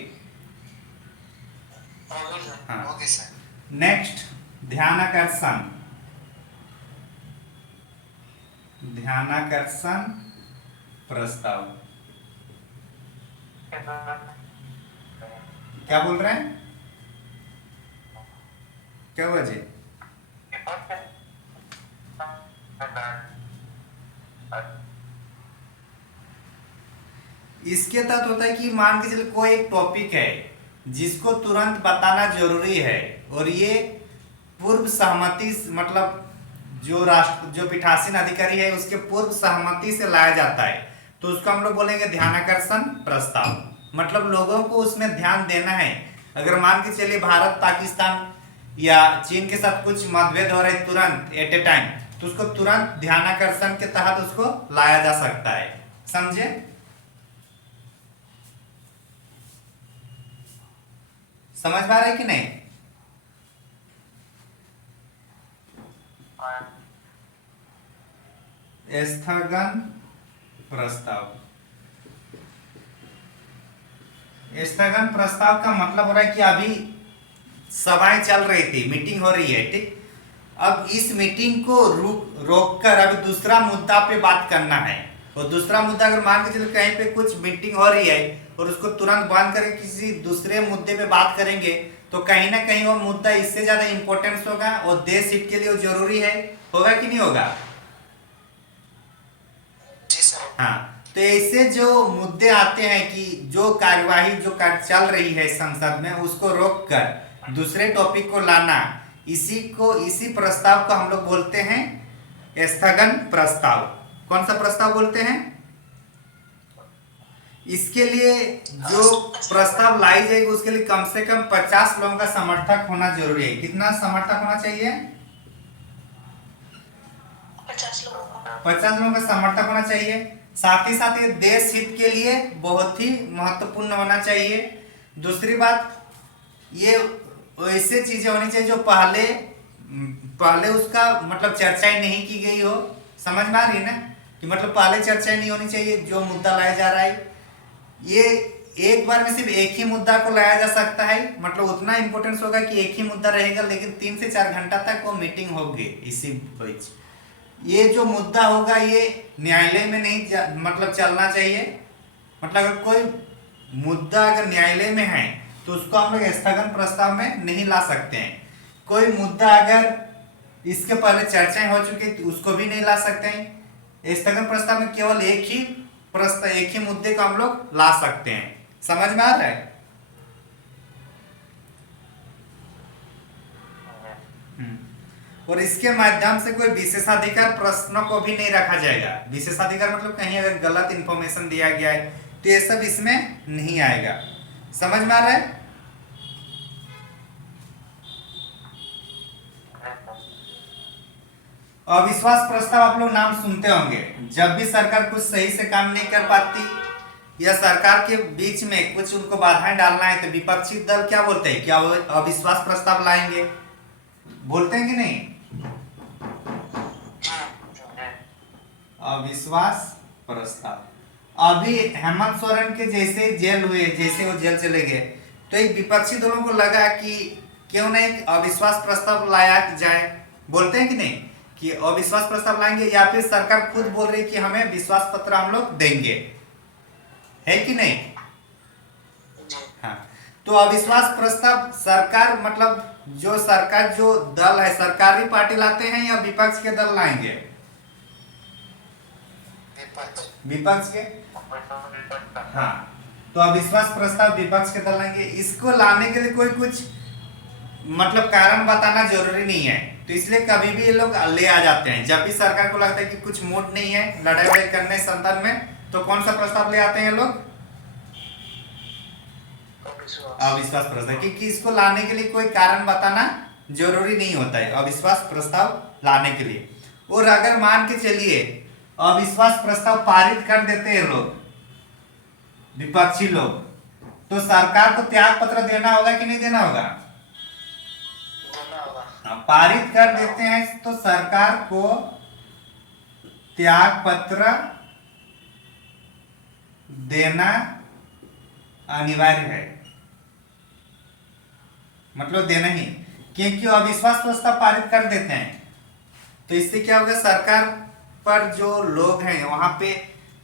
होगी सर। हाँ। होगी सर। नेक्स्ट, ध्यानाकर्षण। ध्यानाकर्षण प्रस्ताव क्या बोल रहे हैं? क्या वजह? इसके तहत होता है कि मान के चलिए कोई एक टॉपिक है जिसको तुरंत बताना जरूरी है, और ये पूर्व सहमति मतलब जो पीठासीन अधिकारी है उसके पूर्व सहमति से लाया जाता है, तो उसको हम लोग बोलेंगे ध्यानाकर्षण प्रस्ताव। मतलब लोगों को उसमें ध्यान देना है। अगर मान के चलिए भारत पाकिस्तान या चीन के साथ कुछ मतभेद हो रहे तुरंत एट ए टाइम, तो उसको तुरंत ध्यानाकर्षण के तहत उसको लाया जा सकता है। समझे? समझ पा रहे कि नहीं? स्थगन प्रस्ताव। स्थगन प्रस्ताव का मतलब हो रहा है कि अभी सभाएं चल रही थी, मीटिंग हो रही है, ठीक। अब इस मीटिंग को रोककर अभी दूसरा मुद्दा पे बात करना है, और दूसरा मुद्दा अगर मान के चलो कहीं पे कुछ मीटिंग हो रही है और उसको तुरंत बंद करके किसी दूसरे मुद्दे पे बात करेंगे, तो कहीं ना कहीं वो मुद्दा इससे ज्यादा इंपॉर्टेंस होगा और देश हित के लिए वो जरूरी है। होगा कि नहीं होगा? जी सर। हाँ, तो ऐसे जो मुद्दे आते हैं कि जो कार्यवाही जो चल रही है संसद में उसको रोककर दूसरे टॉपिक को लाना, इसी प्रस्ताव को हम लोग बोलते हैं स्थगन प्रस्ताव। कौन सा प्रस्ताव बोलते हैं? इसके लिए जो प्रस्ताव लाई जाएगी उसके लिए कम से कम 50 लोगों का समर्थक होना जरूरी है। कितना समर्थक होना चाहिए? 50 लोगों का। 50 लोगों का समर्थक होना चाहिए। साथ ही साथ ये देश हित के लिए बहुत ही महत्वपूर्ण होना चाहिए। दूसरी बात, ये ऐसे चीजें होनी चाहिए जो पहले उसका मतलब चर्चाएं नहीं की गई हो। समझ में आ रही है ना कि मतलब पहले चर्चाएं नहीं होनी चाहिए। जो मुद्दा लाया जा रहा है ये एक बार में सिर्फ एक ही मुद्दा को लाया जा सकता है, मतलब उतना इंपॉर्टेंस होगा कि एक ही मुद्दा रहेगा, लेकिन 3 से 4 घंटा तक वो मीटिंग होगी। इसी बीच ये जो मुद्दा होगा ये न्यायालय में नहीं मतलब चलना चाहिए। मतलब अगर कोई मुद्दा अगर न्यायालय में है तो उसको हम लोग स्थगन प्रस्ताव में नहीं ला सकते हैं। कोई मुद्दा अगर इसके पहले चर्चाएं हो चुकी तो उसको भी नहीं ला सकते हैं। स्थगन प्रस्ताव में केवल एक ही मुद्दे को हम लोग ला सकते हैं। समझ में आ रहा है? और इसके माध्यम से कोई विशेषाधिकार प्रश्नों को भी नहीं रखा जाएगा। विशेषाधिकार मतलब कहीं अगर गलत इंफॉर्मेशन दिया गया है तो ये सब इसमें नहीं आएगा। समझ में आ रहा है? अविश्वास प्रस्ताव आप लोग नाम सुनते होंगे। जब भी सरकार कुछ सही से काम नहीं कर पाती या सरकार के बीच में कुछ उनको बाधाएं डालना है तो विपक्षी दल क्या बोलते हैं? क्या वो अविश्वास प्रस्ताव लाएंगे? बोलते हैं कि नहीं? अविश्वास प्रस्ताव। अभी हेमंत सोरेन के जैसे जेल हुए, जैसे वो जेल चले गए, तो एक विपक्षी दलों को लगा कि क्यों ना एक अविश्वास प्रस्ताव लाया जाए। बोलते हैं कि नहीं कि अविश्वास प्रस्ताव लाएंगे, या फिर सरकार खुद बोल रही कि हमें विश्वास पत्र हम लोग देंगे, है कि नहीं? हाँ, तो अविश्वास प्रस्ताव सरकार मतलब जो दल है सरकारी पार्टी लाते हैं या विपक्ष के दल लाएंगे? विपक्ष के। हाँ, तो अविश्वास प्रस्ताव विपक्ष के दल लाएंगे। इसको लाने के लिए कोई कुछ मतलब कारण बताना जरूरी नहीं है, तो इसलिए कभी भी ये लोग ले आ जाते हैं। जब भी सरकार को लगता है कि कुछ मूड नहीं है लड़ाई वड़ाई करने संसद में, तो कौन सा प्रस्ताव ले आते हैं ये लोग? अविश्वास प्रस्ताव। क्योंकि इसको लाने के लिए कोई कारण बताना जरूरी नहीं होता है अविश्वास प्रस्ताव लाने के लिए। और अगर मान के चलिए अविश्वास प्रस्ताव पारित कर देते हैं लोग, विपक्षी लोग, तो सरकार को त्याग पत्र देना होगा कि नहीं देना होगा? पारित कर देते हैं तो सरकार को त्याग पत्र देना अनिवार्य है। मतलब देना ही, क्योंकि वो अविश्वास प्रस्ताव पारित कर देते हैं। तो इससे क्या होगा, सरकार पर जो लोग हैं वहां पे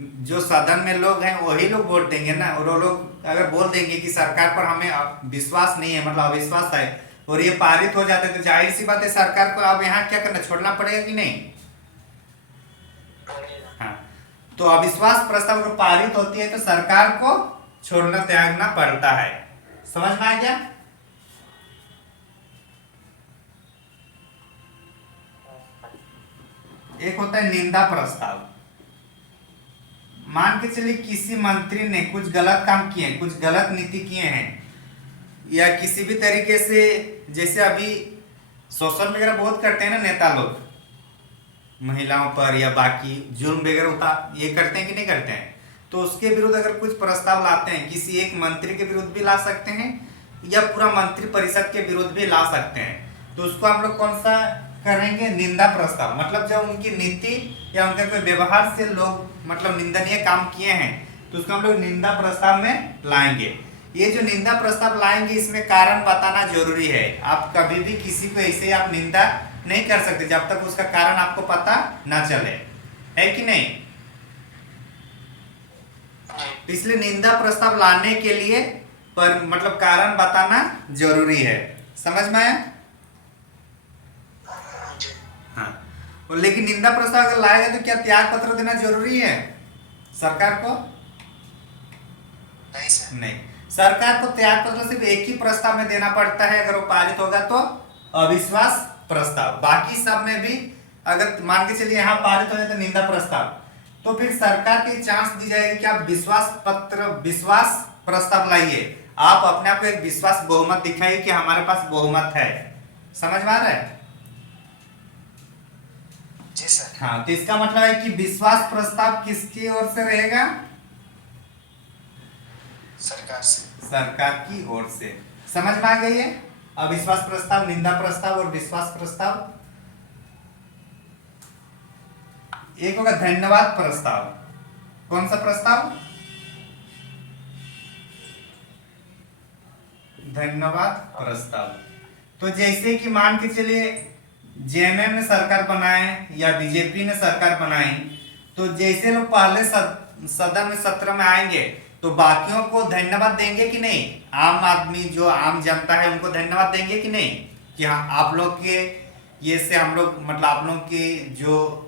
जो सदन में लोग हैं वही लोग वोट देंगे ना। और वो लोग अगर बोल देंगे कि सरकार पर हमें विश्वास नहीं है, मतलब अविश्वास है, और ये पारित हो जाते हैं, तो जाहिर सी बात है सरकार को अब यहाँ क्या करना, छोड़ना पड़ेगा कि नहीं। हाँ, तो अविश्वास प्रस्ताव अगर पारित होती है तो सरकार को छोड़ना त्यागना पड़ता है। समझ में आ गया। एक होता है निंदा प्रस्ताव। मान के चलिए किसी मंत्री ने कुछ गलत काम किए, कुछ गलत नीति किए हैं, या किसी भी तरीके से, जैसे अभी सोशल वगैरह बहुत करते हैं ना नेता लोग, महिलाओं पर या बाकी जुल्म वगैरह ये करते हैं कि नहीं करते हैं। तो उसके विरुद्ध अगर कुछ प्रस्ताव लाते हैं, किसी एक मंत्री के विरुद्ध भी ला सकते हैं या पूरा मंत्री परिषद के विरुद्ध भी ला सकते हैं। तो उसको हम लोग कौन सा करेंगे, निंदा प्रस्ताव। मतलब जब उनकी नीति या उनके कोई व्यवहार से लोग मतलब निंदनीय काम किए हैं तो उसको हम लोग निंदा प्रस्ताव में लाएंगे। ये जो निंदा प्रस्ताव लाएंगे इसमें कारण बताना जरूरी है। आप कभी भी किसी को ऐसे आप निंदा नहीं कर सकते जब तक उसका कारण आपको पता ना चले, है कि नहीं। तो इसलिए निंदा प्रस्ताव लाने के लिए पर मतलब कारण बताना जरूरी है। समझ में आया। हाँ, और लेकिन निंदा प्रस्ताव अगर लाएगा तो क्या त्याग पत्र देना जरूरी है सरकार को? नहीं सर। नहीं, सरकार को त्याग पत्र सिर्फ एक ही प्रस्ताव में देना पड़ता है, अगर वो पारित होगा तो अविश्वास प्रस्ताव। बाकी सब में भी अगर मान के चलिए यहाँ पारित हो जाए तो निंदा प्रस्ताव, तो फिर सरकार की चांस दी जाएगी कि आप विश्वास प्रस्ताव लाइए। आप अपने आप को एक विश्वास बहुमत दिखाइए कि हमारे पास बहुमत है। समझ में आ रहा है। जी सर। हाँ, तो इसका मतलब है कि विश्वास प्रस्ताव किसकी ओर से रहेगा, सरकार से, सरकार की ओर से। समझ में आ गई है। अविश्वास प्रस्ताव, निंदा प्रस्ताव और विश्वास प्रस्ताव। एक होगा धन्यवाद प्रस्ताव। कौन सा प्रस्ताव, धन्यवाद प्रस्ताव। तो जैसे कि मान के चलिए जेएमएम ने सरकार बनाए या बीजेपी ने सरकार बनाई, तो जैसे लोग पहले सदन में सत्र में आएंगे तो बाकियों को धन्यवाद देंगे कि नहीं। आम आदमी जो आम जनता है उनको धन्यवाद देंगे कि नहीं, कि हाँ आप लोग के ये से हम लोग मतलब आप लोग की जो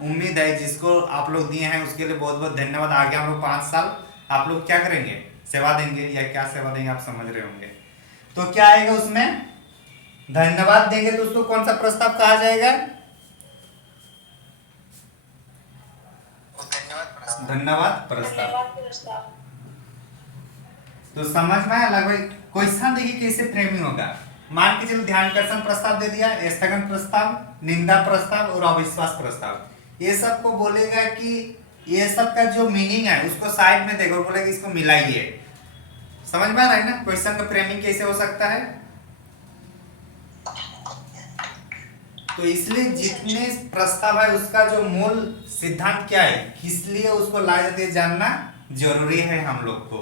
उम्मीद है जिसको आप लोग दिए हैं उसके लिए बहुत बहुत धन्यवाद। आगे हम लोग 5 साल आप लोग क्या करेंगे, सेवा देंगे, या क्या सेवा देंगे आप समझ रहे होंगे। तो क्या आएगा उसमें, धन्यवाद देंगे। तो उसको कौन सा प्रस्ताव कहा जाएगा, धन्यवाद प्रस्ताव। तो समझ में आया लगभग। क्वेश्चन देखिए कैसे फ्रेमिंग होगा। मान के चलो ध्यानाकर्षण प्रस्ताव दे दिया, स्थगन प्रस्ताव, निंदा प्रस्ताव और अविश्वास प्रस्ताव। ये सब को बोलेगा कि ये सब का जो मीनिंग है उसको साइड में देखो, बोलेगा इसको मिलाइए। समझ में आ रहा है ना क्वेश्चन का फ्रेमिंग कैसे हो सकता है। तो इसलिए जितने प्रस्ताव है उसका जो मूल सिद्धांत क्या है, किस लिए उसको लाया जाता है, जानना जरूरी है हम लोग को।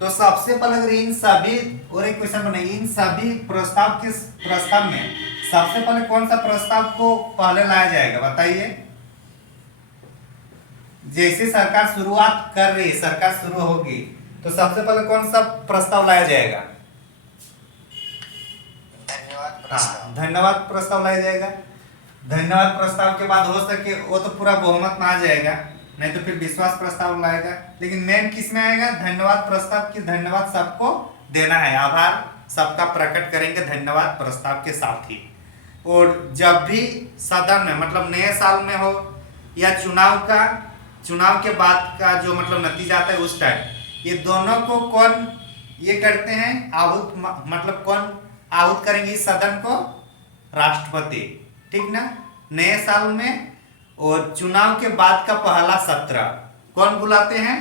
तो सबसे पहले अगर इन सभी, और एक क्वेश्चन बनाइए, इन सभी प्रस्ताव में सबसे पहले कौन सा प्रस्ताव को पहले लाया जाएगा बताइए। जैसे सरकार शुरुआत कर रही है, सरकार शुरू होगी, तो सबसे पहले कौन सा प्रस्ताव लाया जाएगा, धन्यवाद प्रस्ताव। धन्यवाद प्रस्ताव लाया जाएगा। धन्यवाद प्रस्ताव के बाद हो सके वो तो पूरा बहुमत में आ जाएगा, नहीं तो फिर विश्वास प्रस्ताव लाएगा। लेकिन मेन किस में आएगा, धन्यवाद प्रस्ताव की धन्यवाद सबको देना है, आभार सबका प्रकट करेंगे धन्यवाद प्रस्ताव के साथ ही। और जब भी सदन में मतलब नए साल में हो या चुनाव के बाद का जो मतलब नतीजा आता है उस टाइम, ये दोनों को कौन ये करते हैं, आहूत मतलब कौन आहूत करेंगे इस सदन को, राष्ट्रपति। ठीक ना। नए साल में और चुनाव के बाद का पहला सत्र कौन बुलाते हैं,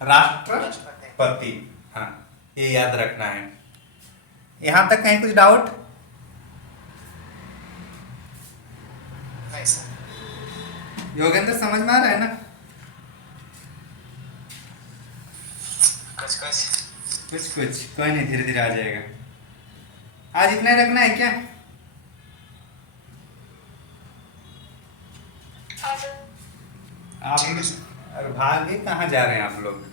राष्ट्रपति। हाँ, ये याद रखना है। यहां तक कहीं कुछ डाउट? नहीं सर। योगेंद्र समझ में आ रहा है ना? कुछ कोई नहीं, धीरे धीरे आ जाएगा। आज इतना ही रखना है क्या? हाँ सर। आप ठीक है सर। भागे कहाँ जा रहे हैं आप लोग?